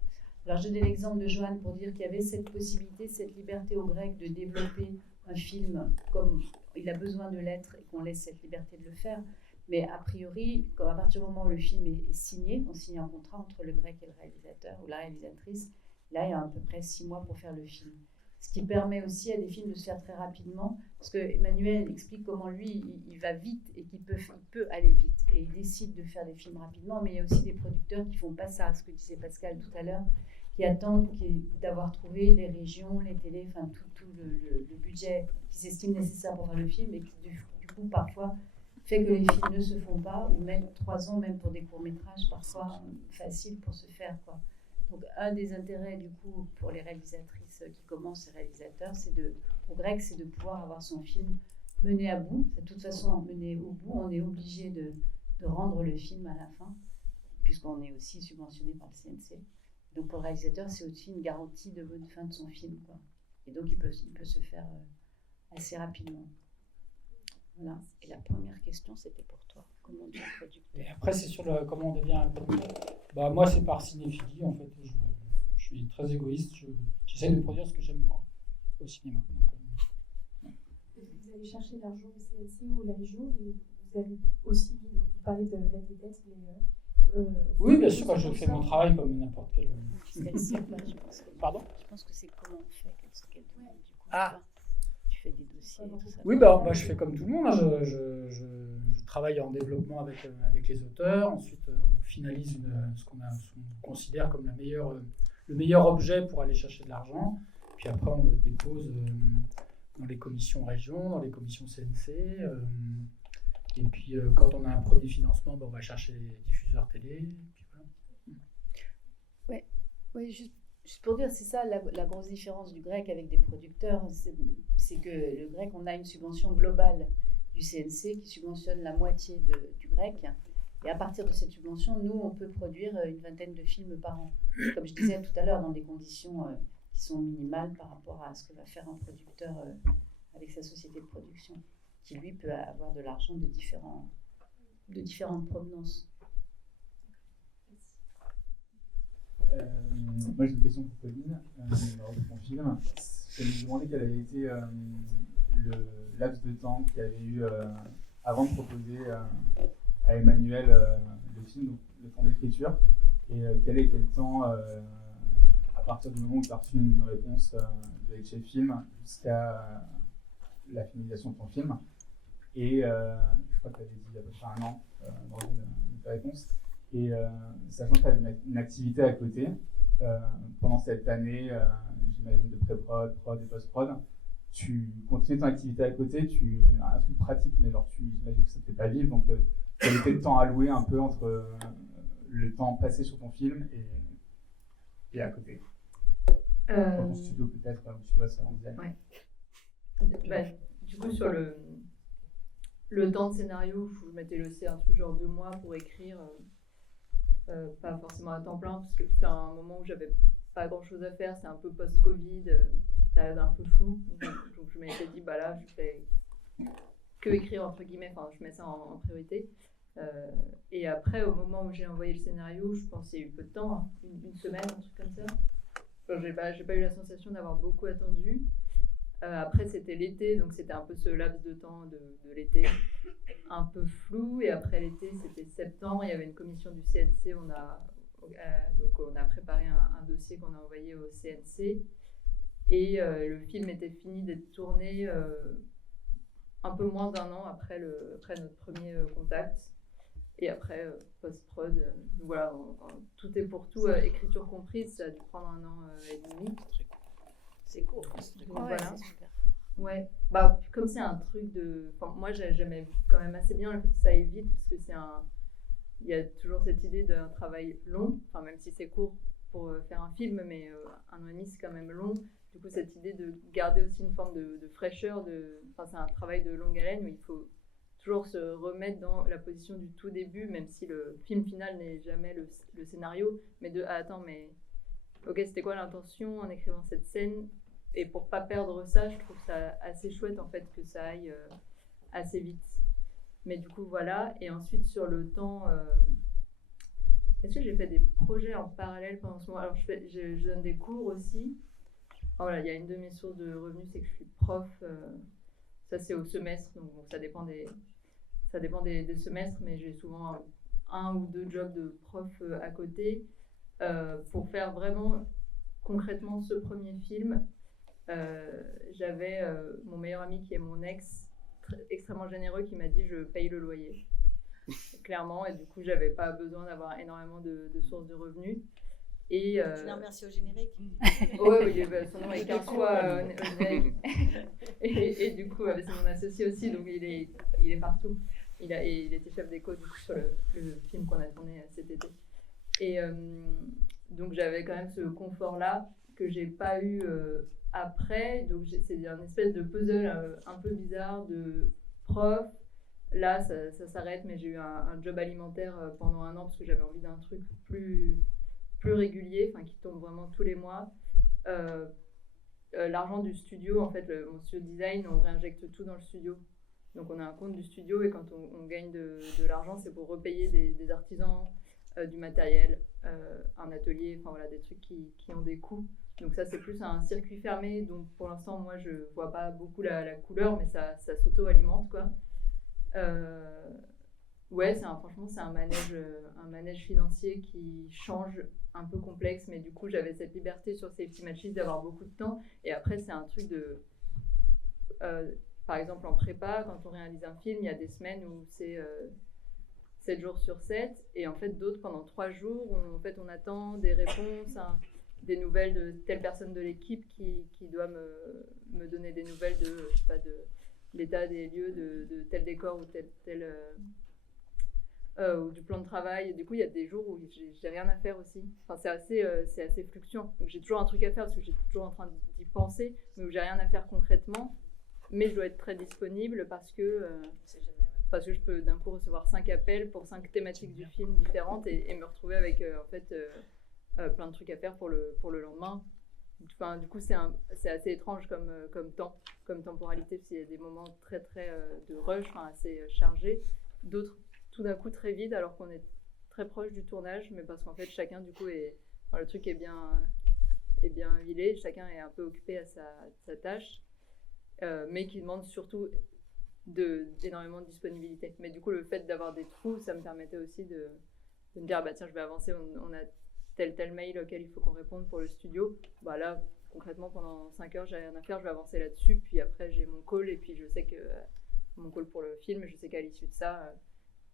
Alors, je donne l'exemple de Joanne pour dire qu'il y avait cette possibilité, cette liberté au grec de développer un film comme il a besoin de l'être et qu'on laisse cette liberté de le faire. Mais a priori, à partir du moment où le film est signé, on signe un contrat entre le grec et le réalisateur ou la réalisatrice. Là, il y a à peu près 6 mois pour faire le film. Ce qui permet aussi à des films de se faire très rapidement, parce que Emmanuel explique comment lui, il va vite et qu'il peut aller vite. Et il décide de faire des films rapidement, mais il y a aussi des producteurs qui font pas ça, ce que disait Pascal tout à l'heure, qui attendent d'avoir trouvé les régions, les télés, enfin tout le budget qui s'estime nécessaire pour faire le film et qui du coup parfois fait que les films ne se font pas, ou même 3 ans, même pour des courts-métrages, parfois faciles pour se faire, quoi. Donc, un des intérêts, du coup, pour les réalisatrices qui commencent, les réalisateurs, au grec, c'est de pouvoir avoir son film mené à bout. De toute façon, mené au bout, on est obligé de rendre le film à la fin, puisqu'on est aussi subventionné par le CNC. Donc, pour le réalisateur, c'est aussi une garantie de bonne fin de son film, quoi. Et donc, il peut se faire assez rapidement. Voilà. Et la première question, c'était pour toi. Comment on devient producteur? Et après, c'est sur comment on devient un producteur. Bah, moi, c'est par cinéphilie, en fait. Je suis très égoïste. J'essaie de produire ce que j'aime voir au cinéma. Donc, Vous allez chercher l'argent au CNC ou la région, vous avez aussi, vous parlez de l'aide des dettes, mais... oui, bien sûr, je fais mon travail comme n'importe quel... Pardon? Je pense que c'est comment on fait, quelle demande, du coup. Ah. Tu fais des dossiers et tout ça. Oui, bah, je fais comme tout le monde. Hein. Je travaille en développement avec les auteurs. Ensuite, on finalise ce qu'on considère comme le meilleur objet pour aller chercher de l'argent. Puis après, on le dépose dans les commissions région, dans les commissions CNC. Et puis, quand on a un premier financement, on va chercher les diffuseurs télé. Et puis voilà. Oui, juste pour dire, c'est ça la grosse différence du grec avec des producteurs, c'est que le grec, on a une subvention globale du CNC qui subventionne la moitié du grec. Et à partir de cette subvention, nous, on peut produire une vingtaine de films par an. Comme je disais tout à l'heure, dans des conditions qui sont minimales par rapport à ce que va faire un producteur avec sa société de production, qui lui peut avoir de l'argent de différentes provenances. Moi j'ai une question pour Pauline, ton film. Je me demandais quel avait été le laps de temps qu'il y avait eu avant de proposer à Emmanuel le film, donc le temps d'écriture, et quel était le temps à partir du moment où tu as reçu une réponse de HF Film jusqu'à la finalisation de ton film. Et je crois que tu avais dit à peu près 1 an dans une de tes réponses. Et sachant que tu avais une activité à côté, pendant cette année, j'imagine de pré-prod, prod et post-prod, tu continuais ton activité à côté, un truc pratique, mais genre j'imagine que ça ne te fait pas vivre, donc quel était le temps alloué un peu entre le temps passé sur ton film et à côté dans ton studio peut-être, où tu dois se rendre. Ouais. Du coup, sur le temps de scénario, je m'étais laissé un truc genre 2 mois pour écrire. Pas forcément à temps plein, parce que c'était un moment où j'avais pas grand chose à faire, c'était un peu post-Covid, période un peu floue. Donc je m'étais dit, bah là, je fais que écrire entre guillemets, enfin je mets ça en priorité. Et après, au moment où j'ai envoyé le scénario, je pense qu'il y a eu peu de temps, hein, une semaine, un truc comme ça. Enfin, j'ai pas eu la sensation d'avoir beaucoup attendu. Après, c'était l'été, donc c'était un peu ce laps de temps de l'été, un peu flou. Et après l'été, c'était septembre, il y avait une commission du CNC, donc on a préparé un dossier qu'on a envoyé au CNC. Et le film était fini d'être tourné un peu moins d'1 an après notre premier contact. Et après, post-prod, donc voilà, tout est pour tout, écriture comprise, ça a dû prendre 1 an et demi. C'est court. Donc, Ouais, voilà. c'est super. Ouais, bah, comme c'est un truc de. Enfin, moi, j'aimais quand même assez bien le fait que ça aille vite, parce que il y a toujours cette idée d'un travail long, enfin, même si c'est court pour faire un film, mais 1 an et demi, c'est quand même long. Du coup, cette idée de garder aussi une forme de fraîcheur, enfin, c'est un travail de longue haleine où il faut toujours se remettre dans la position du tout début, même si le film final n'est jamais le scénario, mais attends, mais ok, c'était quoi l'intention en écrivant cette scène? Et pour pas perdre ça, je trouve ça assez chouette en fait que ça aille assez vite. Mais du coup, voilà. Et ensuite, sur le temps, est-ce que j'ai fait des projets en parallèle pendant ce moment? Alors, je donne des cours aussi. Enfin, voilà, il y a une de mes sources de revenus, c'est que je suis prof. Ça, c'est au semestre, donc bon, ça dépend des semestres, mais j'ai souvent 1 ou 2 jobs de prof à côté. Pour faire vraiment concrètement ce premier film, j'avais mon meilleur ami qui est mon ex, extrêmement généreux, qui m'a dit je paye le loyer, clairement, et du coup j'avais pas besoin d'avoir énormément de sources de revenus. Et Tu l'as remercié au générique. Oui, son nom est 15 fois générique. Et du coup, c'est mon associé aussi, donc il est partout. Il était chef d'éco du coup sur le film qu'on a tourné cet été. Et donc j'avais quand même ce confort-là que j'ai pas eu après. Donc c'est un espèce de puzzle un peu bizarre de prof. Là, ça s'arrête, mais j'ai eu un job alimentaire pendant 1 an parce que j'avais envie d'un truc plus régulier, enfin qui tombe vraiment tous les mois. L'argent du studio, en fait, mon studio de design, on réinjecte tout dans le studio. Donc on a un compte du studio et quand on gagne de l'argent, c'est pour repayer des artisans, du matériel, un atelier, enfin voilà, des trucs qui ont des coûts. Donc ça, c'est plus un circuit fermé, donc pour l'instant, moi, je vois pas beaucoup la couleur, mais ça s'auto-alimente, quoi. Ouais, franchement, c'est un manège financier qui change, un peu complexe, mais du coup, j'avais cette liberté sur Safety Matches d'avoir beaucoup de temps. Et après, c'est un truc de... par exemple, en prépa, quand on réalise un film, il y a des semaines où c'est 7 jours sur 7, et en fait, d'autres, pendant 3 jours, on attend des réponses, des nouvelles de telle personne de l'équipe qui doit me donner des nouvelles de, je sais pas, de l'état des lieux, de tel décor ou tel ou du plan de travail. Et du coup, il y a des jours où j'ai rien à faire aussi. Enfin, c'est assez fluctuant. Donc j'ai toujours un truc à faire parce que j'ai toujours en train d'y penser, mais où j'ai rien à faire concrètement. Mais je dois être très disponible parce que je peux d'un coup recevoir 5 appels pour 5 thématiques du film différentes et me retrouver avec plein de trucs à faire pour le lendemain. Enfin, du coup, c'est assez étrange comme temps, comme temporalité, parce qu'il y a des moments très très de rush, assez chargés, d'autres tout d'un coup très vide alors qu'on est très proche du tournage, mais parce qu'en fait chacun du coup le truc est bien huilé, chacun est un peu occupé à sa tâche, mais qui demande surtout d'énormément de disponibilité. Mais du coup le fait d'avoir des trous, ça me permettait aussi de me dire bah tiens, je vais avancer, on a tel mail auquel il faut qu'on réponde pour le studio, bah là concrètement pendant 5 heures j'ai rien à faire, je vais avancer là-dessus, puis après j'ai mon call, et puis je sais que mon call pour le film, je sais qu'à l'issue de ça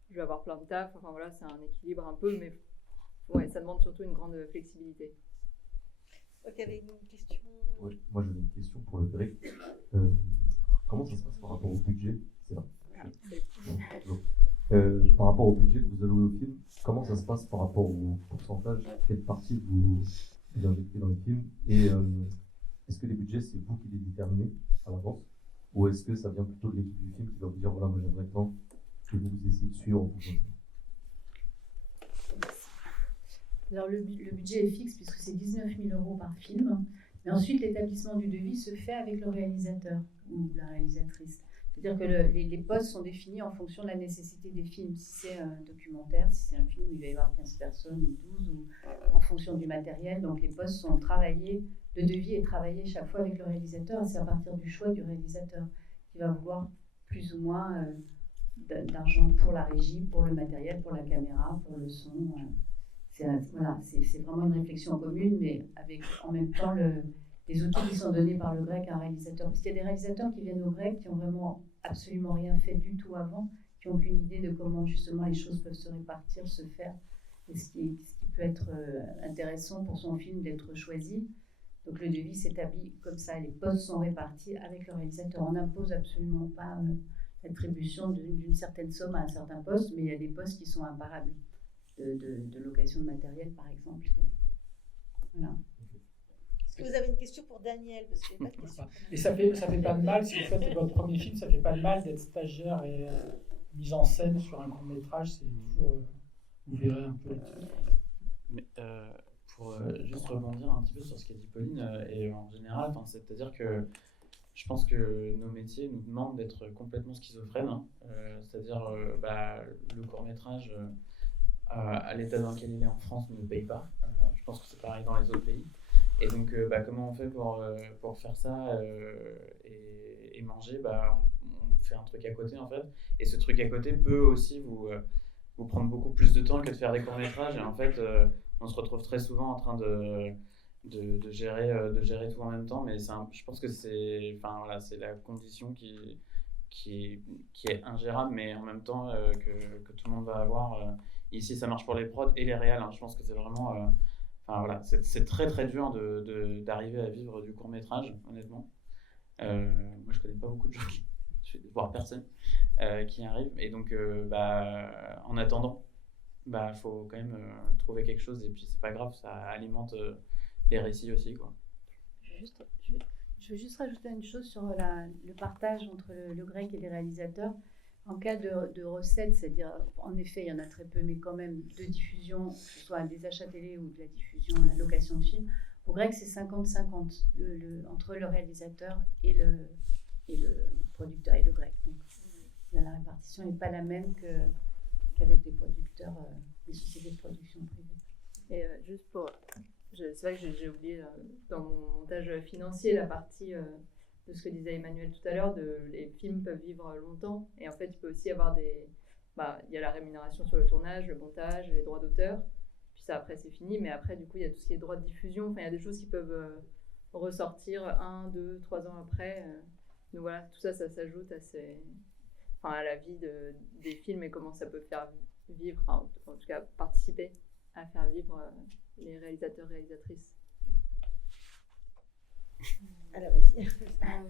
je vais avoir plein de taf. Enfin voilà, c'est un équilibre un peu, mais ouais, ça demande surtout une grande flexibilité. Ok, il y avait une question. Ouais, moi j'avais une question pour le grec. Comment ça se passe par rapport au budget? C'est là. Par rapport au budget que vous allouez au film, comment ça se passe par rapport au pourcentage? Quelle partie vous injectez dans les films? Et est-ce que les budgets, c'est vous qui les déterminez à l'avance? Ou est-ce que ça vient plutôt de l'équipe du film qui va vous dire voilà, moi j'aimerais tant que vous essayez de suivre en fonction de ça? Alors le budget est fixe puisque c'est 19 000 € par film. Mais ensuite, l'établissement du devis se fait avec le réalisateur ou la réalisatrice. C'est-à-dire que les postes sont définis en fonction de la nécessité des films. Si c'est un documentaire, si c'est un film où il va y avoir 15 personnes ou 12, ou en fonction du matériel. Donc les postes sont travaillés, le devis est travaillé chaque fois avec le réalisateur. C'est à partir du choix du réalisateur qui va vouloir plus ou moins d'argent pour la régie, pour le matériel, pour la caméra, pour le son. C'est vraiment une réflexion commune, mais avec en même temps les outils qui sont donnés par le grec à un réalisateur. Parce qu'il y a des réalisateurs qui viennent au grec qui ont vraiment absolument rien fait du tout avant, qui n'ont aucune idée de comment justement les choses peuvent se répartir, se faire, et ce qui peut être intéressant pour son film d'être choisi. Donc le devis s'établit comme ça, les postes sont répartis avec le réalisateur. On n'impose absolument pas l'attribution d'une certaine somme à un certain poste, mais il y a des postes qui sont imparables, de location de matériel par exemple. Voilà. Est-ce que vous avez une question pour Daniel? Parce qu'il n'y a pas de question. Et ça fait pas de mal, si vous faites votre premier film, ça fait pas de mal d'être stagiaire et mise en scène sur un court-métrage, c'est toujours... vous verrez un peu là-dessus. Mais, pour juste rebondir un petit peu sur ce qu'a dit Pauline, et en général, c'est-à-dire que je pense que nos métiers nous demandent d'être complètement schizophrènes, c'est-à-dire le court-métrage, à l'état dans lequel il est en France, ne paye pas. Je pense que c'est pareil dans les autres pays. Et donc, comment on fait pour faire ça et manger? On fait un truc à côté, en fait. Et ce truc à côté peut aussi vous prendre beaucoup plus de temps que de faire des courts-métrages. Et en fait, on se retrouve très souvent en train de gérer tout en même temps. Mais je pense que c'est la condition qui est ingérable, mais en même temps que tout le monde va avoir. Ici, ça marche pour les prods et les réals. Je pense que c'est vraiment... c'est très très dur d'arriver à vivre du court-métrage, honnêtement. Moi, je connais pas beaucoup de gens, voire personne, qui arrivent. Et donc, en attendant, faut quand même trouver quelque chose. Et puis, c'est pas grave, ça alimente les récits aussi, quoi. Je veux juste rajouter une chose sur le partage entre le grec et les réalisateurs. En cas de recettes, c'est-à-dire, en effet, il y en a très peu, mais quand même, de diffusion, que ce soit des achats télé ou de la diffusion, la location de films, au grec, c'est 50-50 entre le réalisateur et le producteur et le grec. Donc, la répartition n'est pas la même qu'avec les producteurs, les sociétés de production privées. Et juste pour... c'est vrai que j'ai oublié dans mon montage financier la partie... de ce que disait Emmanuel tout à l'heure, les films peuvent vivre longtemps, et en fait il peut aussi y avoir il y a la rémunération sur le tournage, le montage, les droits d'auteur, puis ça après c'est fini, mais après du coup il y a tout ce qui est droits de diffusion, il y a des choses qui peuvent ressortir 1, 2, 3 ans après, donc voilà, tout ça s'ajoute à la vie des films et comment ça peut faire vivre, en tout cas participer à faire vivre les réalisateurs, réalisatrices. Alors, vas-y.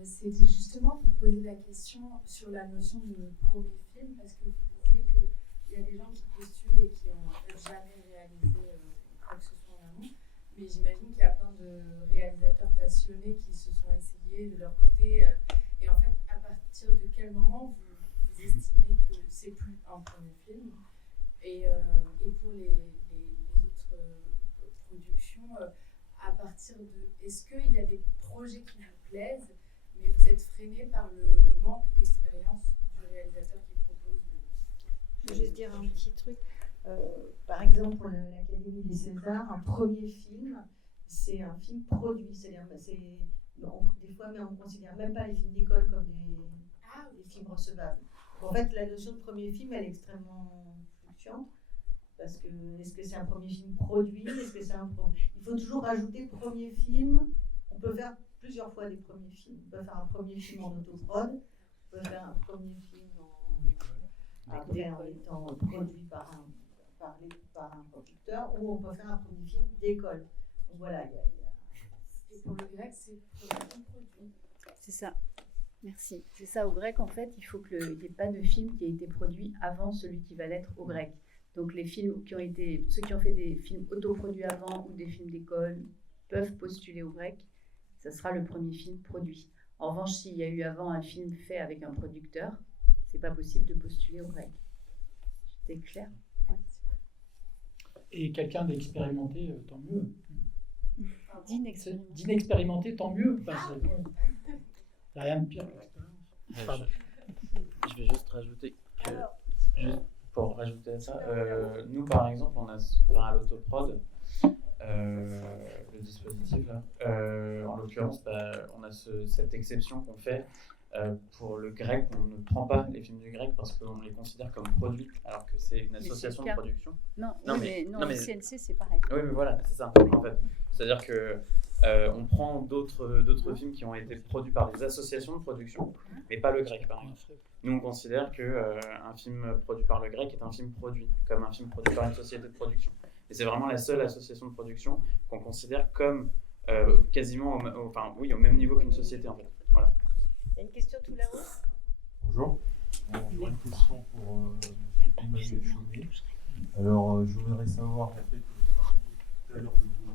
C'était justement pour poser la question sur la notion de premier film, parce que vous disiez qu'il y a des gens qui postulent et qui n'ont jamais réalisé quoi que ce soit en amont, mais j'imagine qu'il y a plein de réalisateurs passionnés qui se sont essayés de leur côté. Et en fait, à partir de quel moment vous estimez que c'est plus un premier film? Et pour les autres productions, à partir de... Est-ce qu'il y a des projets qui vous plaisent, mais vous êtes freiné par le manque d'expérience du réalisateur qui propose Je veux juste dire un petit truc. Par exemple, pour l'Académie des Césars, un premier film, c'est un film produit. C'est-à-dire, des fois, mais on ne considère même pas les films d'école comme des films recevables. En fait, la notion de premier film, elle est extrêmement fluctuante. Parce que, est-ce que c'est un premier film produit? Est-ce que c'est il faut toujours rajouter premier film. On peut faire plusieurs fois des premiers films. On peut faire un premier film en autoprod. On peut faire un premier film en étant produit par un producteur. Ou on peut faire un premier film d'école. Donc voilà, Et pour le grec, c'est premier produit. C'est ça. Merci. C'est ça, au grec, en fait, il faut qu'il n'y ait pas de film qui ait été produit avant celui qui va l'être au grec. Donc les films ceux qui ont fait des films autoproduits avant ou des films d'école peuvent postuler au grec. Ça sera le premier film produit. En revanche, s'il y a eu avant un film fait avec un producteur, c'est pas possible de postuler au grec. C'était clair? Ouais. Et quelqu'un d'expérimenté, tant mieux. d'inexpérimenté, tant mieux. Enfin, il n'y a rien de pire que l'expérience. Pardon. Je vais juste rajouter que, juste pour rajouter à ça, nous par exemple, on a à l'autoprod, le dispositif là, en l'occurrence, on a cette exception qu'on fait pour le grec. On ne prend pas les films du grec parce qu'on les considère comme produits, alors que c'est une association de production. Non, mais le CNC c'est pareil. Oui, mais voilà, c'est ça en fait. C'est-à-dire que on prend d'autres films qui ont été produits par des associations de production, mais pas le grec par exemple. Nous on considère que un film produit par le grec est un film produit, comme un film produit par une société de production. Et c'est vraiment la seule association de production qu'on considère comme quasiment au même niveau qu'une société en fait. Voilà. Il y a une question tout là-haut. Bonjour. J'aurais une question pour Emmanuel Chaumet. Alors, je voudrais savoir, en fait, tout à l'heure de vos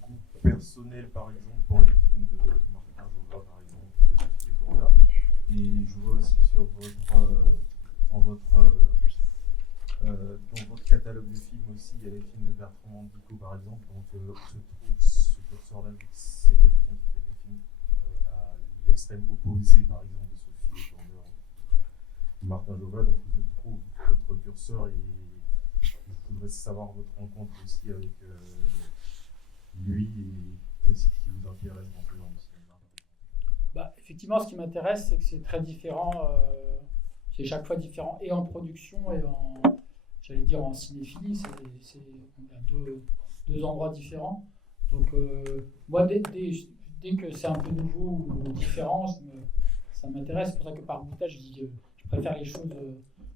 goûts personnels, par exemple, pour les films de Martin Jover, par exemple, de ces tours-là. Et je vois aussi sur dans votre catalogue de films aussi, il y a les films de Bertrand Mandico, par exemple. Donc, je trouve ce curseur-là, c'est quelqu'un qui fait des films à l'extrême opposé, par exemple, de Sophie et Turner, Martin Jover. Donc, je trouve votre curseur et je voudrais savoir votre rencontre aussi avec lui et qu'est-ce qui vous intéresse dans ce genre de cinéma. Effectivement, ce qui m'intéresse, c'est que c'est très différent. C'est chaque fois différent, et en production et en cinéphilie. On a deux endroits différents. Donc, moi, dès que c'est un peu nouveau ou différent, ça m'intéresse. C'est pour ça que par montage, je préfère les choses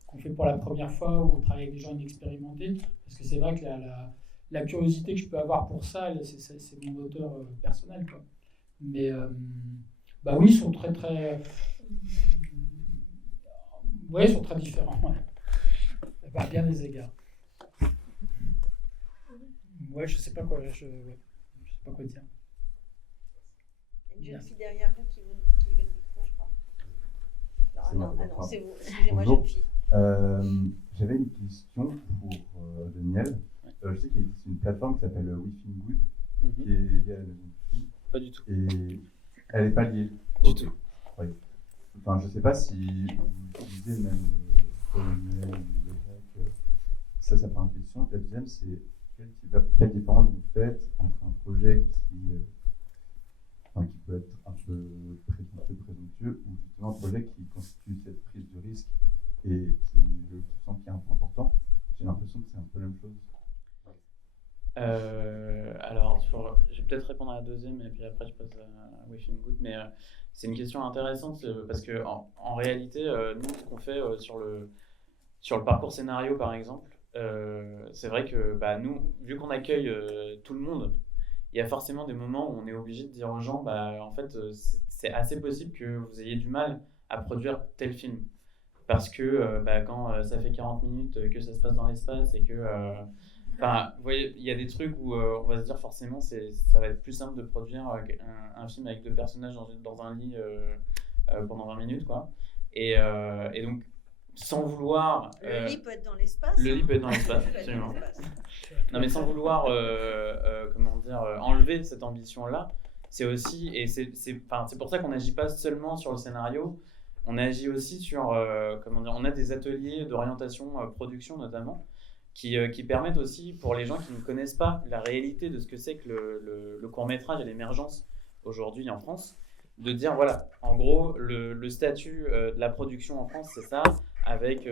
qu'on fait pour la première fois ou travailler avec des gens inexpérimentés. Parce que c'est vrai que la curiosité que je peux avoir pour ça, c'est mon moteur personnel, quoi. Mais oui, ils sont très ils sont très différents. Ouais. À bien des égards. Ouais, je sais pas quoi dire. Une jeune fille derrière vous qui veut le micro, je crois. Non, c'est vous. Excusez-moi, jeune fille. J'avais une question pour Daniel. Je sais qu'il existe une plateforme qui s'appelle We Film Good, qui est liée à la maison du film. Pas du tout. Et elle n'est pas liée. Du tout. Oui. Enfin, je ne sais pas si vous utilisez même Emmanuel ou le grec. Ça fait une question. La deuxième, c'est quelle différence vous faites entre un projet qui peut être un peu présomptueux, ou justement un projet qui constitue cette prise de risque et qui sent qu'il est un peu important. J'ai l'impression que c'est un peu la même chose. Alors, je vais peut-être répondre à la deuxième et puis après je passe à We Film Good, mais c'est une question intéressante parce que en réalité, nous, ce qu'on fait sur le parcours scénario par exemple, c'est vrai que nous, vu qu'on accueille tout le monde, il y a forcément des moments où on est obligé de dire aux gens, en fait, c'est assez possible que vous ayez du mal à produire tel film. Parce que quand ça fait 40 minutes que ça se passe dans l'espace et que... vous voyez, il y a des trucs où on va se dire forcément ça va être plus simple de produire un film avec deux personnages dans un lit pendant 20 minutes, quoi. Et donc, sans vouloir... le lit peut être dans l'espace. Le lit peut être dans l'espace, absolument. Non, mais sans vouloir enlever cette ambition-là, c'est aussi... Et c'est pour ça qu'on n'agit pas seulement sur le scénario, on agit aussi sur... on a des ateliers d'orientation production, notamment, qui permettent aussi, pour les gens qui ne connaissent pas la réalité de ce que c'est que le court-métrage et l'émergence aujourd'hui en France, de dire, voilà, en gros, le statut de la production en France, c'est ça, avec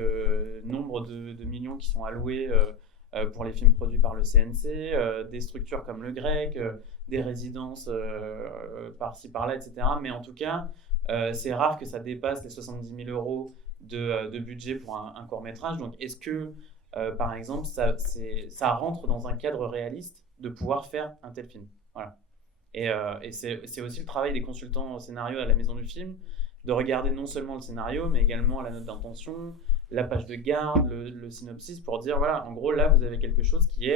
nombre de millions qui sont alloués pour les films produits par le CNC, des structures comme le grec, des résidences par-ci, par-là, etc. Mais en tout cas, c'est rare que ça dépasse les 70 000 € de budget pour un court-métrage. Donc, est-ce que par exemple, ça rentre dans un cadre réaliste de pouvoir faire un tel film. Voilà. Et c'est aussi le travail des consultants au scénario à la Maison du Film, de regarder non seulement le scénario, mais également la note d'intention, la page de garde, le synopsis, pour dire, voilà, en gros, là, vous avez quelque chose qui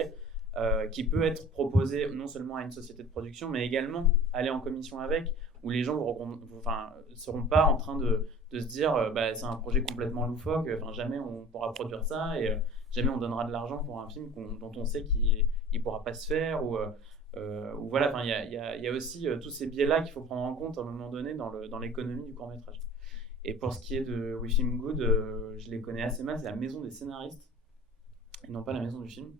peut être proposé non seulement à une société de production, mais également aller en commission avec, où les gens ne seront pas en train de se dire, c'est un projet complètement loufoque, jamais on pourra produire ça, et jamais on donnera de l'argent pour un film dont on sait qu'il ne pourra pas se faire, ou ou voilà, enfin, il y a aussi tous ces biais-là qu'il faut prendre en compte à un moment donné dans l'économie du court-métrage. Et pour ce qui est de We Film Good, je les connais assez mal, c'est la maison des scénaristes, et non pas la maison du film.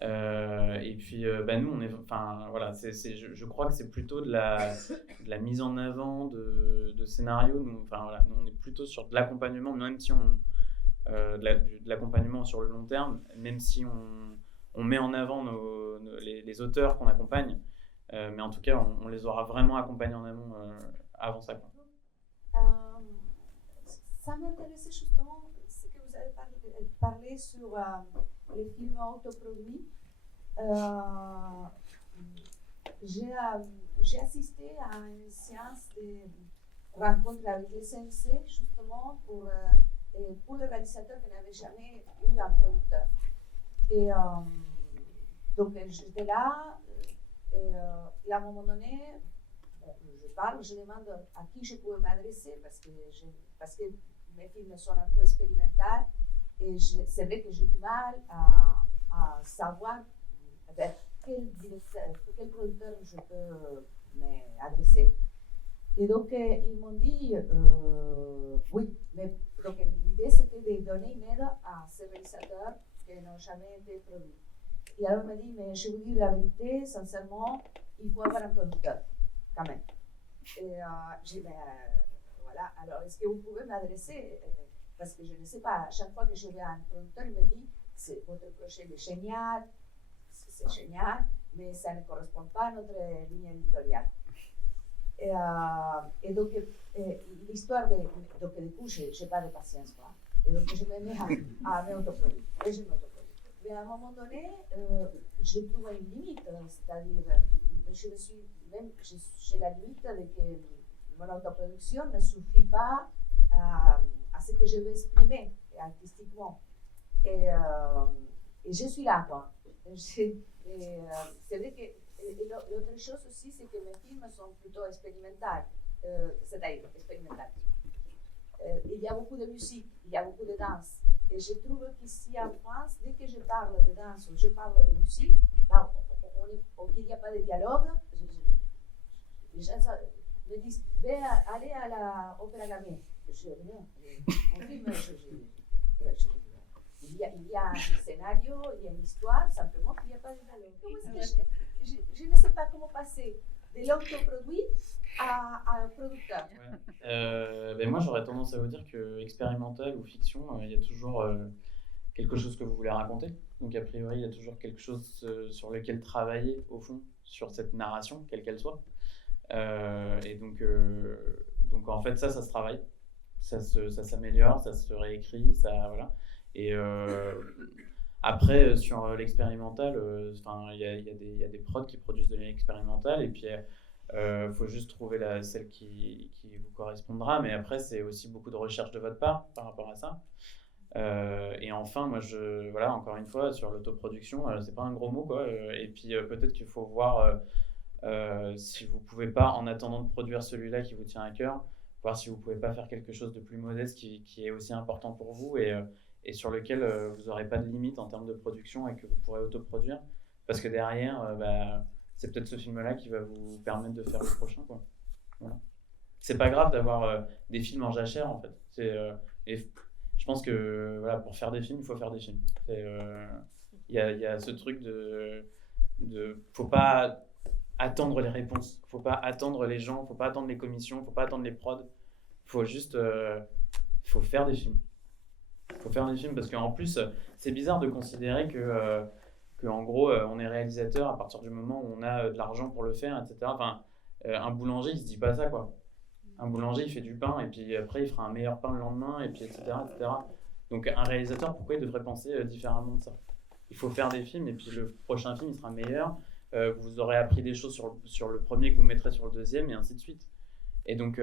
Et puis, nous, on est, enfin, voilà, je crois que c'est plutôt de la mise en avant de scénarios. Nous, enfin, voilà, nous, on est plutôt sur de l'accompagnement, même si de l'accompagnement sur le long terme, même si on met en avant les auteurs qu'on accompagne, mais en tout cas, on les aura vraiment accompagnés en amont avant ça, quoi. Ça m'intéressait justement ce que vous avez parlé sur les films autoproduits. J'ai assisté à une séance de rencontre avec les CNC justement pour le réalisateur qui n'avait jamais eu un producteur. Et donc j'étais là et à un moment donné, je demande à qui je pouvais m'adresser parce que mes films sont un peu expérimentaux et c'est vrai que j'ai du mal à savoir vers quel producteur je peux m'adresser. Et donc ils m'ont dit oui, mais donc l'idée c'était de donner une aide à ces réalisateurs qui n'ont jamais été produits. Et alors il m'a dit, mais je vous dis la vérité, sincèrement, il faut avoir un producteur, quand même. Et j'ai dit, voilà, alors est-ce que vous pouvez m'adresser? Parce que je ne sais pas, à chaque fois que je vais à un producteur, il me dit, votre projet est génial, c'est génial, mais ça ne correspond pas à notre ligne éditoriale. Et donc, l'histoire donc du coup, je n'ai pas de patience, quoi. Et donc, je me mets à m'autoproduire. Et je m'autoproduis. Mais à un moment donné, je trouve une limite, c'est-à-dire, j'ai la limite de que mon autoproduction ne suffit pas à ce que je veux exprimer artistiquement. Et je suis là, quoi. C'est vrai que l'autre chose aussi, c'est que mes films sont plutôt expérimentaux, c'est-à-dire expérimentaux. Il y a beaucoup de musique, il y a beaucoup de danse. Et je trouve qu'ici en France, dès que je parle de danse ou je parle de musique, il n'y a pas de dialogue. Les gens me disent, allez à l'Opéra Garnier. Je dis, non, mon film, il y a un scénario, il y a une histoire, simplement qu'il n'y a pas de dialogue. Je ne sais pas comment passer de l'autoproduit à un producteur. Ouais. Moi, j'aurais tendance à vous dire que expérimental ou fiction, il y a toujours quelque chose que vous voulez raconter. Donc, a priori, il y a toujours quelque chose sur lequel travailler, au fond, sur cette narration, quelle qu'elle soit. Et donc, en fait, ça se travaille. Ça s'améliore, ça se réécrit, ça, voilà. Et après, sur l'expérimental, il y a des prods qui produisent de l'expérimental, et puis faut juste trouver celle qui vous correspondra. Mais après, c'est aussi beaucoup de recherche de votre part par rapport à ça. Et enfin, moi, voilà, encore une fois, sur l'autoproduction, c'est pas un gros mot, quoi. Et puis peut-être qu'il faut voir si vous pouvez pas, en attendant de produire celui-là qui vous tient à cœur, voir si vous pouvez pas faire quelque chose de plus modeste qui est aussi important pour vous et sur lequel vous n'aurez pas de limite en termes de production et que vous pourrez autoproduire. Parce que derrière, c'est peut-être ce film-là qui va vous permettre de faire le prochain, quoi. Voilà. C'est pas grave d'avoir des films en jachère, en fait. Et je pense que voilà, pour faire des films, il faut faire des films. Il y a ce truc de faut pas attendre les réponses, faut pas attendre les gens, faut pas attendre les commissions, faut pas attendre les prods. Faut juste faut faire des films. Faut faire des films parce qu'en plus, c'est bizarre de considérer que en gros, on est réalisateur à partir du moment où on a de l'argent pour le faire, etc. Enfin, un boulanger, il se dit pas ça, quoi. Un boulanger, il fait du pain et puis après, il fera un meilleur pain le lendemain, et puis etc., etc. Donc, un réalisateur, pourquoi il devrait penser différemment de ça? Il faut faire des films et puis le prochain film, il sera meilleur. Vous aurez appris des choses sur le premier que vous mettrez sur le deuxième et ainsi de suite. Et donc,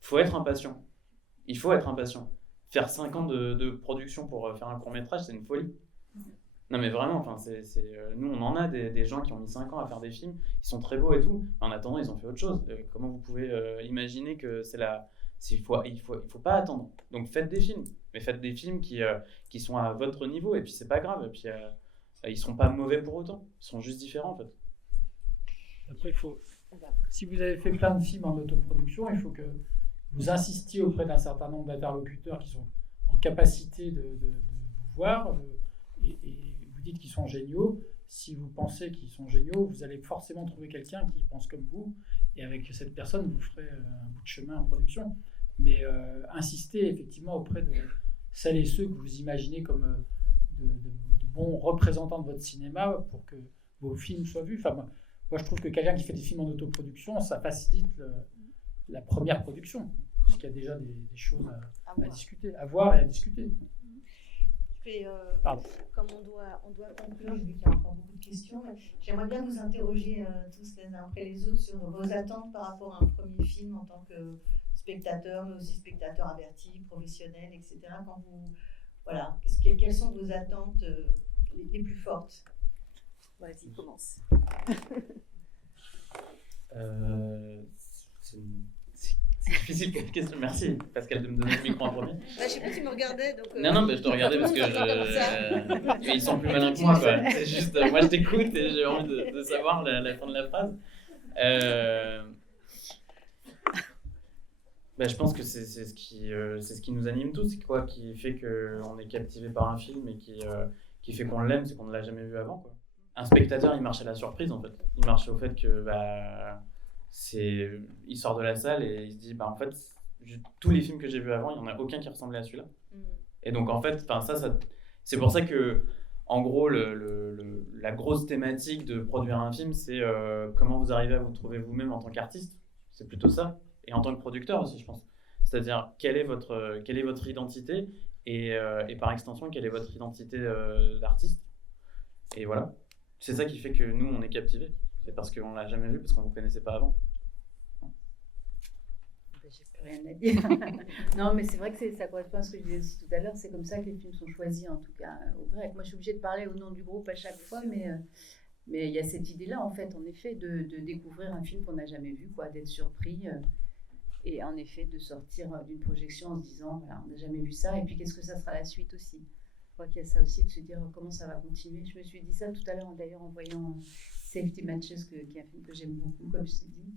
faut être impatient. Il faut être impatient. Faire 5 ans de production pour faire un court-métrage, c'est une folie. Non mais vraiment, nous on en a des gens qui ont mis 5 ans à faire des films, ils sont très beaux et tout, mais en attendant ils ont fait autre chose. Comment vous pouvez imaginer que il faut pas attendre. Donc faites des films, mais faites des films qui sont à votre niveau et puis c'est pas grave, et puis ils seront pas mauvais pour autant, ils sont juste différents en fait. Après, si vous avez fait plein de films en autoproduction, il faut que vous insistiez auprès d'un certain nombre d'interlocuteurs qui sont en capacité de vous voir et vous dites qu'ils sont géniaux. Si vous pensez qu'ils sont géniaux, vous allez forcément trouver quelqu'un qui pense comme vous et avec cette personne, vous ferez un bout de chemin en production. Mais insistez effectivement auprès de celles et ceux que vous imaginez comme de bons représentants de votre cinéma pour que vos films soient vus. Enfin, moi, je trouve que quelqu'un qui fait des films en autoproduction, ça facilite la première production, puisqu'il y a déjà des choses à discuter, à voir et à discuter. Comme on doit conclure, vu qu'il y a encore beaucoup de questions, j'aimerais bien vous interroger tous les uns après les autres sur vos attentes par rapport à un premier film en tant que spectateur, mais aussi spectateur averti, professionnel, etc. Voilà, quelles sont vos attentes les plus fortes? Vas-y, commence. C'est difficile comme question, merci Pascal de me donner le micro en premier. Je sais pas si tu me regardais. Donc, Non, je te regardais parce que ils sont plus malins que moi, quoi. C'est juste, moi je t'écoute et j'ai envie de savoir la fin de la phrase. Je pense que c'est ce qui nous anime tous, c'est quoi qui fait qu'on est captivé par un film et qui fait qu'on l'aime, c'est qu'on ne l'a jamais vu avant, quoi. Un spectateur, il marche à la surprise en fait. Il marche au fait que il sort de la salle et il se dit en fait tous les films que j'ai vus avant, il n'y en a aucun qui ressemblait à celui-là. Et donc en fait, c'est pour ça que en gros la grosse thématique de produire un film, c'est comment vous arrivez à vous trouver vous-même en tant qu'artiste. C'est plutôt ça. Et en tant que producteur aussi, je pense. C'est-à-dire quelle est votre identité et par extension quelle est votre identité d'artiste. Et voilà. C'est ça qui fait que nous, on est captivés. C'est parce qu'on ne l'a jamais vu, parce qu'on ne vous connaissait pas avant. J'ai plus rien à dire. Non, mais c'est vrai que ça correspond à ce que je disais aussi tout à l'heure. C'est comme ça que les films sont choisis, en tout cas au grec. Moi, je suis obligée de parler au nom du groupe à chaque fois, mais il y a cette idée-là, en fait, en effet, de découvrir un film qu'on n'a jamais vu, d'être surpris. Et en effet, de sortir d'une projection en se disant, voilà, on n'a jamais vu ça, et puis qu'est-ce que ça sera la suite aussi. Je crois qu'il y a ça aussi, de se dire comment ça va continuer. Je me suis dit ça tout à l'heure, d'ailleurs, en voyant Safety Matches, qui est un film que j'aime beaucoup, comme je t'ai dit.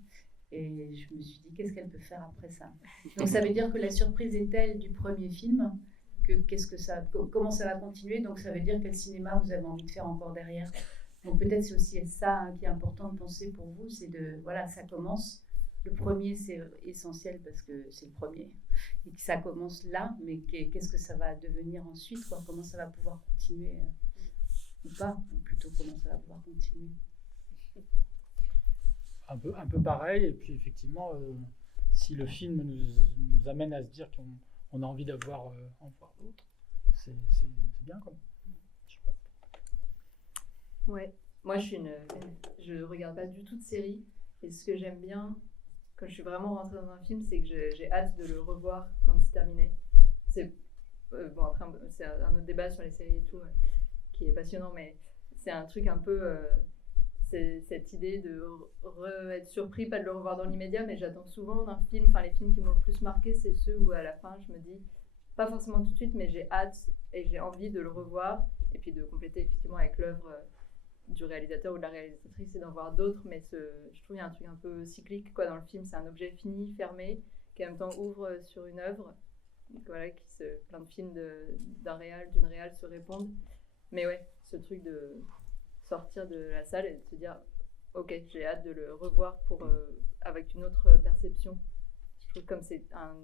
Et je me suis dit, qu'est-ce qu'elle peut faire après ça? Donc ça veut dire que la surprise est telle du premier film, que comment ça va continuer. Donc ça veut dire quel cinéma vous avez envie de faire encore derrière. Donc peut-être c'est aussi ça qui est important de penser pour vous, c'est ça commence. Le premier, c'est essentiel parce que c'est le premier et que ça commence là, mais qu'est-ce que ça va devenir ensuite, comment ça va pouvoir continuer ou pas, ou plutôt comment ça va pouvoir continuer. Un peu pareil, et puis effectivement, si le film nous amène à se dire qu'on a envie en voir d'autres, c'est bien, quoi. Je sais pas. Ouais, moi je regarde pas du tout de séries, et ce que j'aime bien quand je suis vraiment rentrée dans un film, c'est que j'ai hâte de le revoir quand c'est terminé. C'est après c'est un autre débat sur les séries et tout qui est passionnant, mais c'est un truc un peu c'est cette idée de être surpris, pas de le revoir dans l'immédiat, mais j'attends souvent d'un film, les films qui m'ont le plus marqué, c'est ceux où à la fin je me dis, pas forcément tout de suite, mais j'ai hâte et j'ai envie de le revoir, et puis de compléter effectivement avec l'œuvre du réalisateur ou de la réalisatrice et d'en voir d'autres, mais je trouve qu'il y a un truc un peu cyclique dans le film. C'est un objet fini, fermé, qui en même temps ouvre sur une œuvre, plein de films d'une réal se répondent, mais ouais, ce truc de sortir de la salle et de se dire ok, j'ai hâte de le revoir avec une autre perception. Je trouve comme c'est un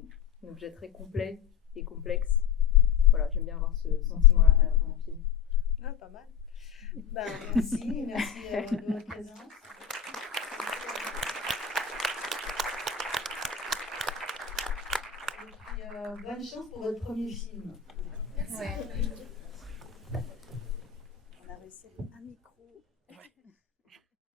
objet très complet et complexe, voilà, j'aime bien avoir ce sentiment là à la fin d'un film. Pas mal. Merci de votre présence. Et puis, bonne chance pour votre premier film. Merci. On a réussi un micro.